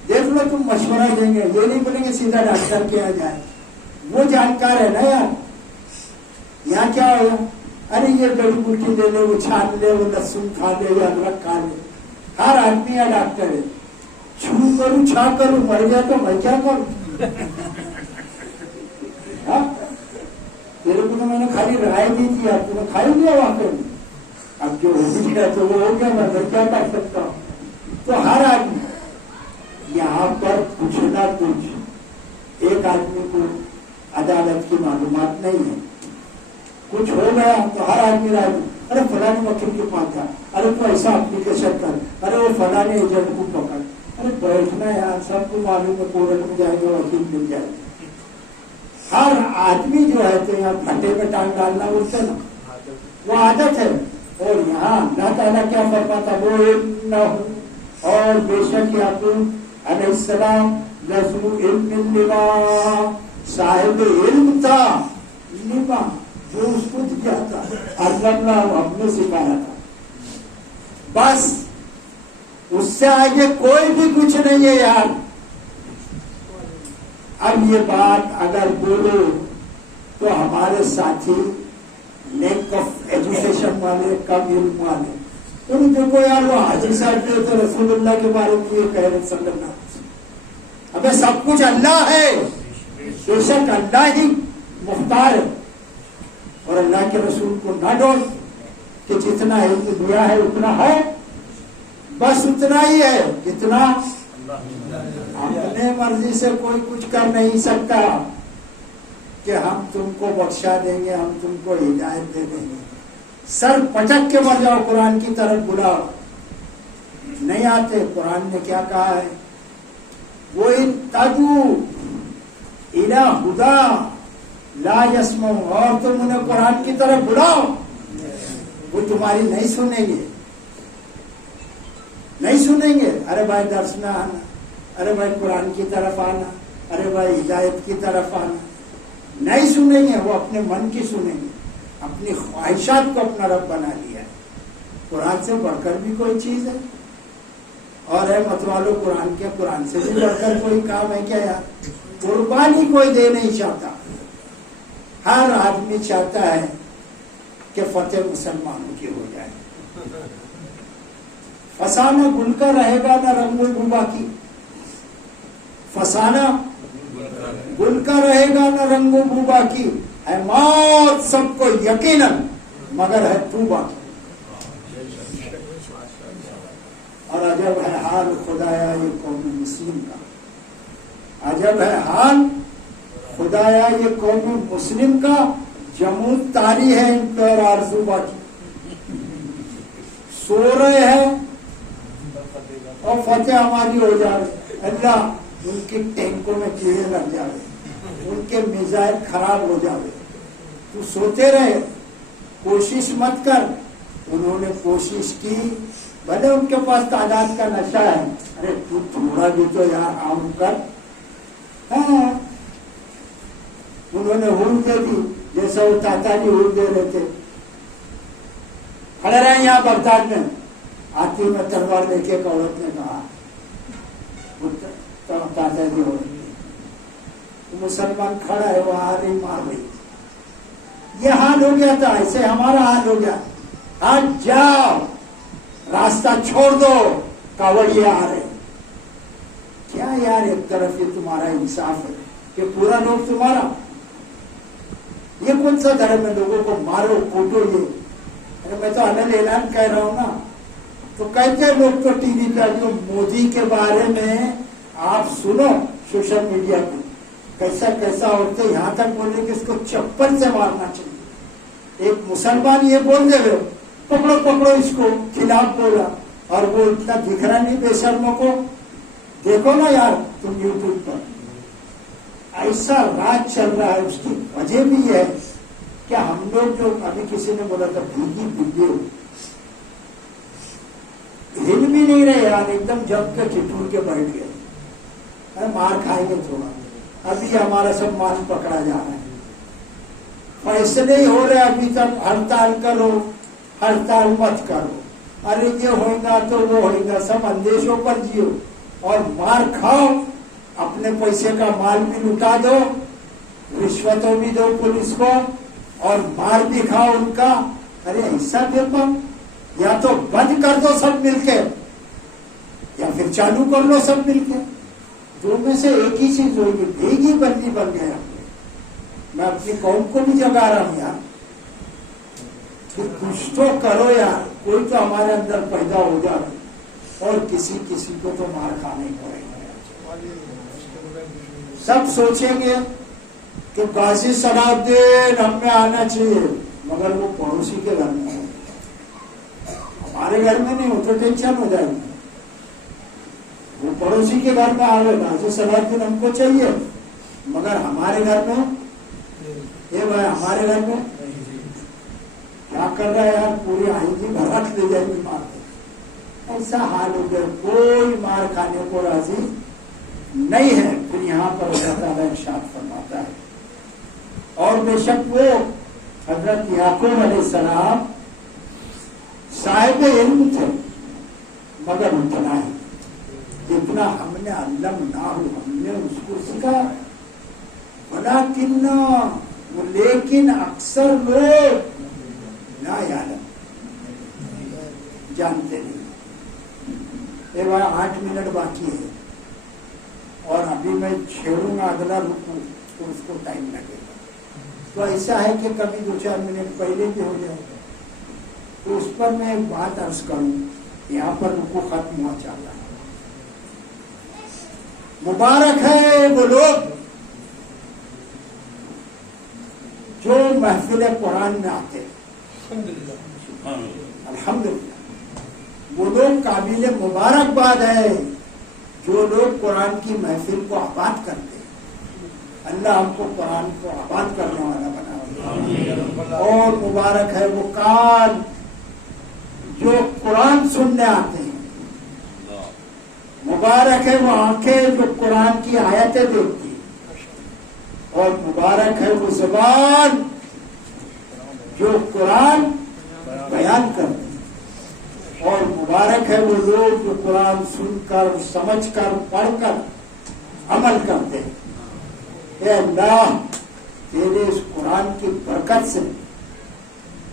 دیکھ لو تم مشورہ دیں گے، یہ نہیں بولیں گے سیدھا ڈاکٹر کے یہاں جائے، وہ جانکار ہے نا یار. یہاں کیا ہوگا، ارے یہ جڑی بوٹی لے لے، وہ چھان لے، وہ لہسن کھا لے یا ادرک کھا لے. ہر آدمی یا ڈاکٹر ہے. چھو کروں چھا کروں، مر گیا تو میں کیا کروں. تیرے کو تو میں نے خالی رائے دی تھی، اب تم نے کھائی دیا واقعی. اب جو ہو گیا تو وہ ہو گیا، میں کیا کر سکتا ہوں. تو ہر آدمی یہاں پر کچھ نہ کچھ، ایک آدمی کو عدالت کی معلومات نہیں ہے، کچھ ہو گیا تو ہر آدمی رائے دی، ارے فلاں وکیل کے پاس جا، ارے تو ایسا اپلیکیشن کر، ارے وہ فلاں ایجنٹ کو پکڑ. ارے بیٹھنا یار، سب کو معلوم ہے کورٹ میں جائے گا وکیل مل جائے گا. ہر آدمی جو ہے تو یہاں پھٹے میں ٹانگ ڈالنا بولتے نا، وہ عادت ہے. اور یہاں اللہ تعالیٰ کیا فرماتا، وہ علم نہ ہو، اور بے شک یعقوب علیہ السلام لذو علم لما، صاحب علم تھا، لما جو اس کو دیا تھا، اللہ ہم نے سکھایا تھا. بس اس سے آگے کوئی بھی کچھ نہیں ہے یار. اب یہ بات اگر بولو تو ہمارے ساتھی لیک آف ایجوکیشن والے، کم علم والے، ان دیکھو یار وہ حاجی صاحب جو تو رسول اللہ کے بارے میں یہ کہہ رہے صلی اللہ علیہ وسلم. ابے سب کچھ اللہ ہے، بے شک اللہ ہی مختار ہے. اور اللہ کے رسول کو نہ ڈول کہ جتنا علم دیا ہے اتنا ہے، بس اتنا ہی ہے جتنا. اپنے مرضی سے کوئی کچھ کر نہیں سکتا کہ ہم تم کو بخشا دیں گے، ہم تم کو ہدایت دے دیں گے. سر پٹک کے مر جاؤ، قرآن کی طرف بلاؤ، نہیں آتے. قرآن نے کیا کہا ہے، وہ ان تدعو الی ہدی لا یسمعون، اور تم انہیں قرآن کی طرف بلاؤ، وہ تمہاری نہیں سنیں گے، نہیں سنیں گے. ارے بھائی درس میں آنا، ارے بھائی قرآن کی طرف آنا، ارے بھائی ہدایت کی طرف آنا، نہیں سنیں گے. وہ اپنے من کی سنیں گے، اپنی خواہشات کو اپنا رب بنا لیا ہے. قرآن سے بڑھ کر بھی کوئی چیز ہے؟ اور ہے مت والو قرآن کے، قرآن سے بھی بڑھ کر کوئی کام ہے کیا یار؟ قربانی کوئی دے نہیں چاہتا. ہر آدمی چاہتا ہے کہ فتح مسلمانوں کی ہو جائے. فسانہ گل کا رہے گا نہ رنگ البا کی، فسانہ گل کا رہے گا نہ رنگ و بوبا کی، ہے موت سب کو یقیناً مگر ہے توبہ کی. اور عجب ہے حال خدایا یہ قوم مسلم کا، عجب ہے حال خدایا یہ قوم مسلم کا، جمود تاری ہے ان پہ اور آرزو باقی. سو رہے ہیں اور فتح ہماری ہو جا رہی. اللہ ان کی ٹینکوں میں کیڑے لگ جاوے، ان کے میزائل خراب ہو جاوے، تو سوتے رہے، کوشش مت کر. انہوں نے کوشش کی، بھلے ان کے پاس تعداد کا نشہ ہے، ارے تو تھوڑا بھی تو یار عام کر. ہاں انہوں نے ہون دے دی جیسا وہ تاتا جی ہون دے رہے تھے. کھڑے رہے یہاں بغداد میں، آتی میں تلوار لے کے ایک عورت نے کہا، تاتا جی ہو رہی ہے، مسلمان کھڑا ہے، وہ آ رہی مار رہی. یہ حال ہو گیا تھا، ایسے ہمارا حال ہو گیا. آج جاؤ، راستہ چھوڑ دو، کاوڑیے آ رہے. کیا یار ایک طرف یہ تمہارا انصاف ہے کہ پورا لوگ تمہارا، یہ کون سا دھرم ہے لوگوں کو مارو کوٹو. یہ میں تو الگ اعلان کہہ رہا ہوں نا. تو کہتے ہیں لوگ تو ٹی وی پہ جو مودی کے بارے میں آپ سنو سوشل میڈیا پہ کیسا کیسا عورتیں یہاں تک بولے کہ اس کو چپل سے مارنا چاہیے. ایک مسلمان یہ بول دے رہے پکڑو پکڑو اس کو، خلاف بولا، اور وہ اتنا دکھ رہا نہیں بے شرموں کو. دیکھو نا یار تم یوٹیوب پر ایسا راج چل رہا ہے. اس کی وجہ بھی یہ ہے کہ ہم لوگ جو ابھی کسی نے بولا تھا بھیگی ویڈیو، ہل بھی نہیں رہے یار، ایک دم جب کے ٹھٹور کے بیٹھ گئے. مار کھائیں گے تھوڑا، ابھی ہمارا سب مال پکڑا جا رہا ہے. فیصلے ہی ہو رہے ابھی تک، ہڑتال کرو ہڑتال مت کرو، ارے یہ ہوئے گا تو وہ ہوئے گا، سب اندیشوں پر جیو اور مار کھاؤ اپنے پیسے کا مال بھی لٹا دو، رشوتوں بھی دو پولیس کو، اور مار بھی کھاؤ ان کا. ارے ایسا دیکھو، یا تو بند کر دو سب مل کے، یا پھر چالو کر لو سب مل کے. دو میں سے ایک ہی چیز ہوگی. ایک ہی بندی بن گیا. میں اپنی قوم کو بھی جگا رہا ہوں یار کہ کچھ تو کرو یار. کوئی تو ہمارے اندر پیدا ہو جائے، اور کسی کو تو مار کھانے کو رہے. سب سوچیں گے کہ غازی صلاح الدین ہم میں آنا چاہیے، مگر وہ پڑوسی کے گھر میں ہے، ہمارے گھر میں نہیں ہو تو ٹینشن ہو جائے گی. وہ پڑوسی کے گھر میں آ گئے، غازی صلاح الدین ہم کو چاہیے، مگر ہمارے گھر میں یہ بھائی ہمارے گھر میں کیا کر رہا ہے یار، پوری آئندی بھرات لے جائے گی مار. ایسا حال ہو گیا، کوئی مار کھانے کو راضی نہیں ہے. پھر یہاں پر اللہ تعالیٰ ارشاد فرماتا ہے، اور بے شک وہ حضرت یعقوب علیہ السلام صاحب علم تھے، مگر اتنا ہی جتنا ہم نے علم نہ ہو ہم نے اس کو سکھایا. لیکن اکثر لوگ لا یعلم، جانتے نہیں. یہ بھائی 8 منٹ باقی ہے، اور ابھی میں چھیڑوں گا اگلا رکو تو اس کو ٹائم لگے گا. تو ایسا ہے کہ کبھی 2-4 منٹ پہلے بھی ہو جائے گا. تو اس پر میں ایک بات عرض کروں، یہاں پر رکو ختم ہوا چاہتا ہے. مبارک ہے وہ لوگ جو محفل قرآن میں آتے ہیں. الحمدللہ. وہ لوگ قابل مبارکباد ہے جو لوگ قرآن کی محفل کو آباد کرتے ہیں. اللہ ہم کو قرآن کو آباد کرنے والا بنا. اور مبارک ہے وہ کان جو قرآن سننے آتے ہیں. مبارک ہے وہ آنکھیں جو قرآن کی آیتیں دیکھتی ہیں. اور مبارک ہے وہ زبان جو قرآن بیان کرتی ہے. اور مبارک ہے وہ لوگ جو قرآن سن کر سمجھ کر پڑھ کر عمل کرتے ہیں. اے اللہ تیرے اس قرآن کی برکت سے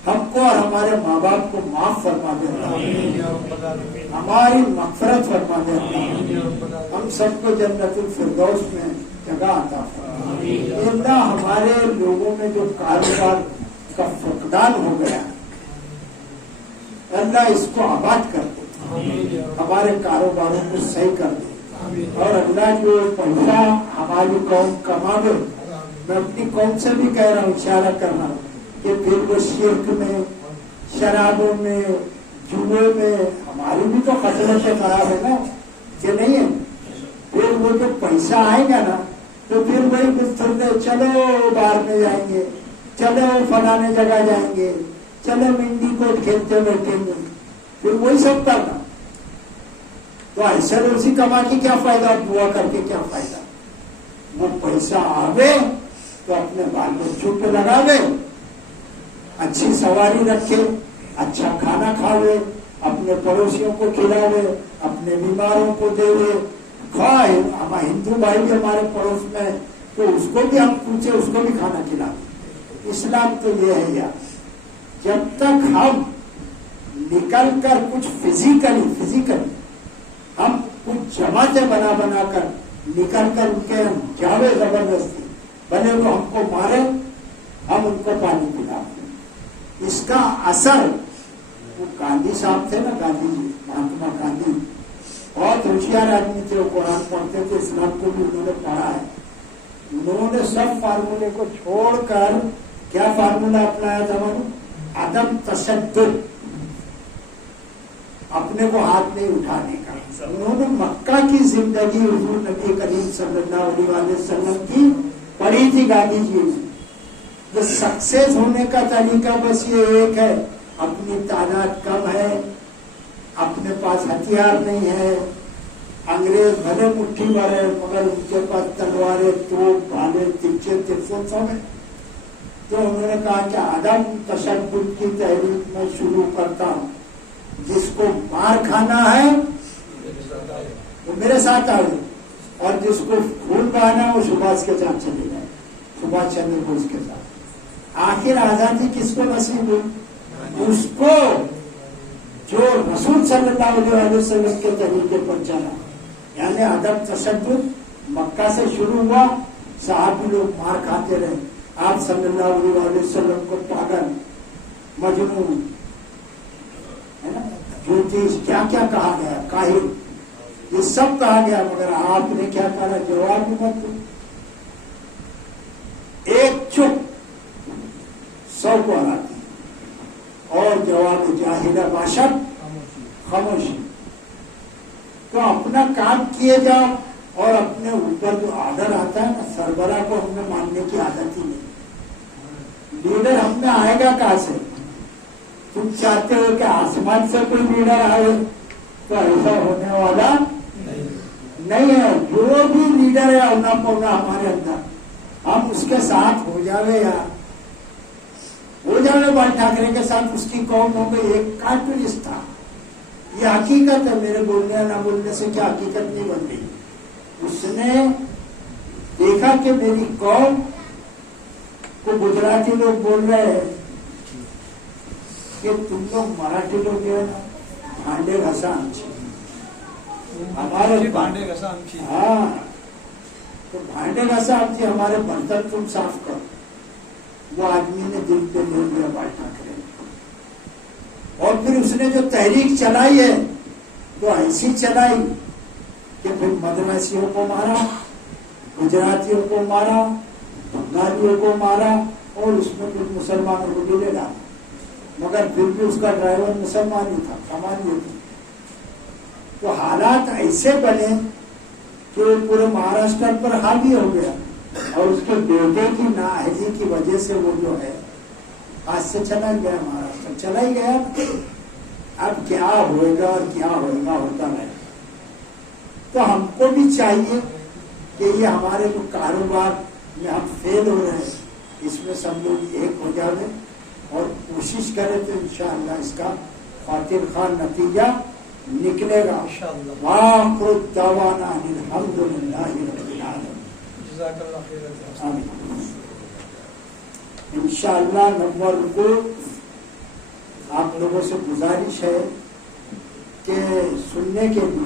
ہم کو اور ہمارے ماں باپ کو معاف فرما دیتا، ہماری مغفرت فرما دیتا، ہم سب کو جنت الفردوس میں جگہ عطا فرما. اے اللہ ہمارے لوگوں میں جو کاروبار کا فقدان ہو گیا ہے، اللہ اس کو آباد کر دے، ہمارے کاروباروں کو صحیح کر دے. اور اللہ جو پیسہ ہماری قوم کماوے، میں اپنی قوم سے بھی کہہ رہا ہوں، اشارہ کر رہا ہوں کہ پھر وہ شرک میں، شرابوں میں، جوئے میں، ہماری بھی تو خصلتیں خراب ہے نا کہ نہیں ہے. پھر وہ جو پیسہ آئے گا نا تو پھر وہی گفتگو، چلو باہر میں جائیں گے، چلو فلانے جگہ جائیں گے، چلو منڈی کو کھیلتے بیٹھیں گے، پھر وہی سب کرنا. تو ایسے روزی کما کے کیا فائدہ، دعا کر کے کیا فائدہ. وہ پیسہ آوے تو اپنے بال بچوں پہ لگاوے، اچھی سواری رکھے، اچھا کھانا کھاوے، اپنے پڑوسیوں کو کھلاوے، اپنے بیماروں کو دے. کھائے ہمارے ہندو بھائی بھی ہمارے پڑوس میں، تو اس کو بھی ہم پوچھے، اس کو بھی کھانا کھلاوے. اسلام تو یہ ہے یار، جب تک ہم نکل کر کچھ فزیکلی ہم کچھ جماعتیں بنا کر نکل کر ان کے ہم جاوے زبردستی، بنے وہ ہم کو مارے، ہم ان کو پانی پلاتے. اس کا اثر وہ گاندھی صاحب تھے نا، گاندھی جی، مہاتما گاندھی بہت ہوشیار آدمی تھے. وہ قرآن پڑھتے تھے، اسلام کو بھی انہوں نے پڑھا ہے. انہوں نے سب فارمولے کو چھوڑ کر کیا فارمولہ اپنایا تھا؟ عدم تشدد، اپنے کو ہاتھ نہیں اٹھانے کا. انہوں نے مکہ کی زندگی حضور نبی کریم صلی اللہ علیہ وسلم کی پڑھی تھی گاندھی جی نے. تو سکسیس ہونے کا طریقہ بس یہ ایک ہے، اپنی تعداد کم ہے، اپنے پاس ہتھیار نہیں ہے. انگریز بھلے مٹھی بھر ہے مگر ان کے پاس تلواریں، توپ، بھالے، ترچے سب ہے. تو انہوں نے کہا کہ عدم تشدد کی تحریک میں شروع کرتا ہوں، جس کو مار کھانا ہے وہ میرے ساتھ آئے. اور جس کو خون بہانا وہ سبھاش کے ساتھ چلے جائے، سبھاش چندر بوس کے ساتھ۔ آخر آزادی کس کو نصیب ہوئی؟ اس کو جو رسول صلی اللہ علیہ وسلم کے طریقے پر چلا، یعنی عدم تشدد مکہ سے شروع ہوا، صحابی لوگ مار کھاتے رہے، آپ صلی اللہ علیہ وسلم کو پاگل، مجنون، ہے نا، جوتیش، کیا کیا کہا گیا، کاہل، یہ سب کہا گیا، مگر آپ نے کیا کہا؟ جواب مت دو، ایک چپ 100 کو ہراتی، اور جواب جاہلہ باشد خاموشی۔ تو اپنا کام کیے جاؤ، اور اپنے اوپر جو آرڈر آتا ہے نا، سربراہ کو ہم نے ماننے کی عادت ہی نہیں۔ لیڈر ہم میں آئے گا کہاں سے؟ تم چاہتے ہو کہ آسمان سے کوئی لیڈر آئے؟ تو ایسا ہونے والا نہیں ہے۔ جو بھی لیڈر ہے اونا پونا ہمارے اندر، ہم اس کے ساتھ ہو جاوے، یا ہو جاوے بال ٹھاکرے کے ساتھ، اس کی قوم ہو گئی، ایک کارٹونسٹ تھا۔ یہ حقیقت ہے، میرے بولنے نہ بولنے سے کیا حقیقت نہیں بن گئی۔ اس نے دیکھا کہ میری قوم کو گجراتی لوگ بول رہے ہیں کہ تم لوگ مراٹھی لوگ جو ہے نا بھانڈے گھسا آمچی، ہمارے ہاں، تو بھانڈے گھسا آمچی، ہمارے برتن تم صاف کرو۔ وہ آدمی نے دل پہ لے لیا بال ٹھاکرے، اور پھر اس نے جو تحریک چلائی ہے تو ایسی چلائی کہ پھر مدرسیوں کو مارا، گجراتیوں کو مارا، بنگالیوں کو مارا، اور اس میں کچھ مسلمانوں کو بھی لے ڈالا، مگر پھر بھی اس کا ڈرائیور مسلمان ہی تھا، سامان ہی تھا۔ تو حالات ایسے بنے کہ پورے مہاراشٹر پر حاوی ہو گیا، اور اس کے بیٹے کی نااہلی کی وجہ سے وہ جو ہے ہاتھ سے چلا گیا، مہاراشٹر چلا ہی گیا۔ اب کیا ہوئے گا اور کیا ہوئے گا ہوتا رہے۔ تو ہم کو بھی چاہیے کہ یہ ہمارے جو کاروبار میں ہم فیل ہو رہے ہیں، اس میں سب لوگ ایک ہو جائے اور کوشش کرے تو انشاءاللہ اس کا خاطر خواہ نتیجہ نکلے گا۔ وآخر دعوانا الحمدللہ رب العالمین۔ جزاک اللہ خیر۔ آمین۔ انشاءاللہ نومبر کو آپ لوگوں سے گزارش ہے کہ سننے کے لیے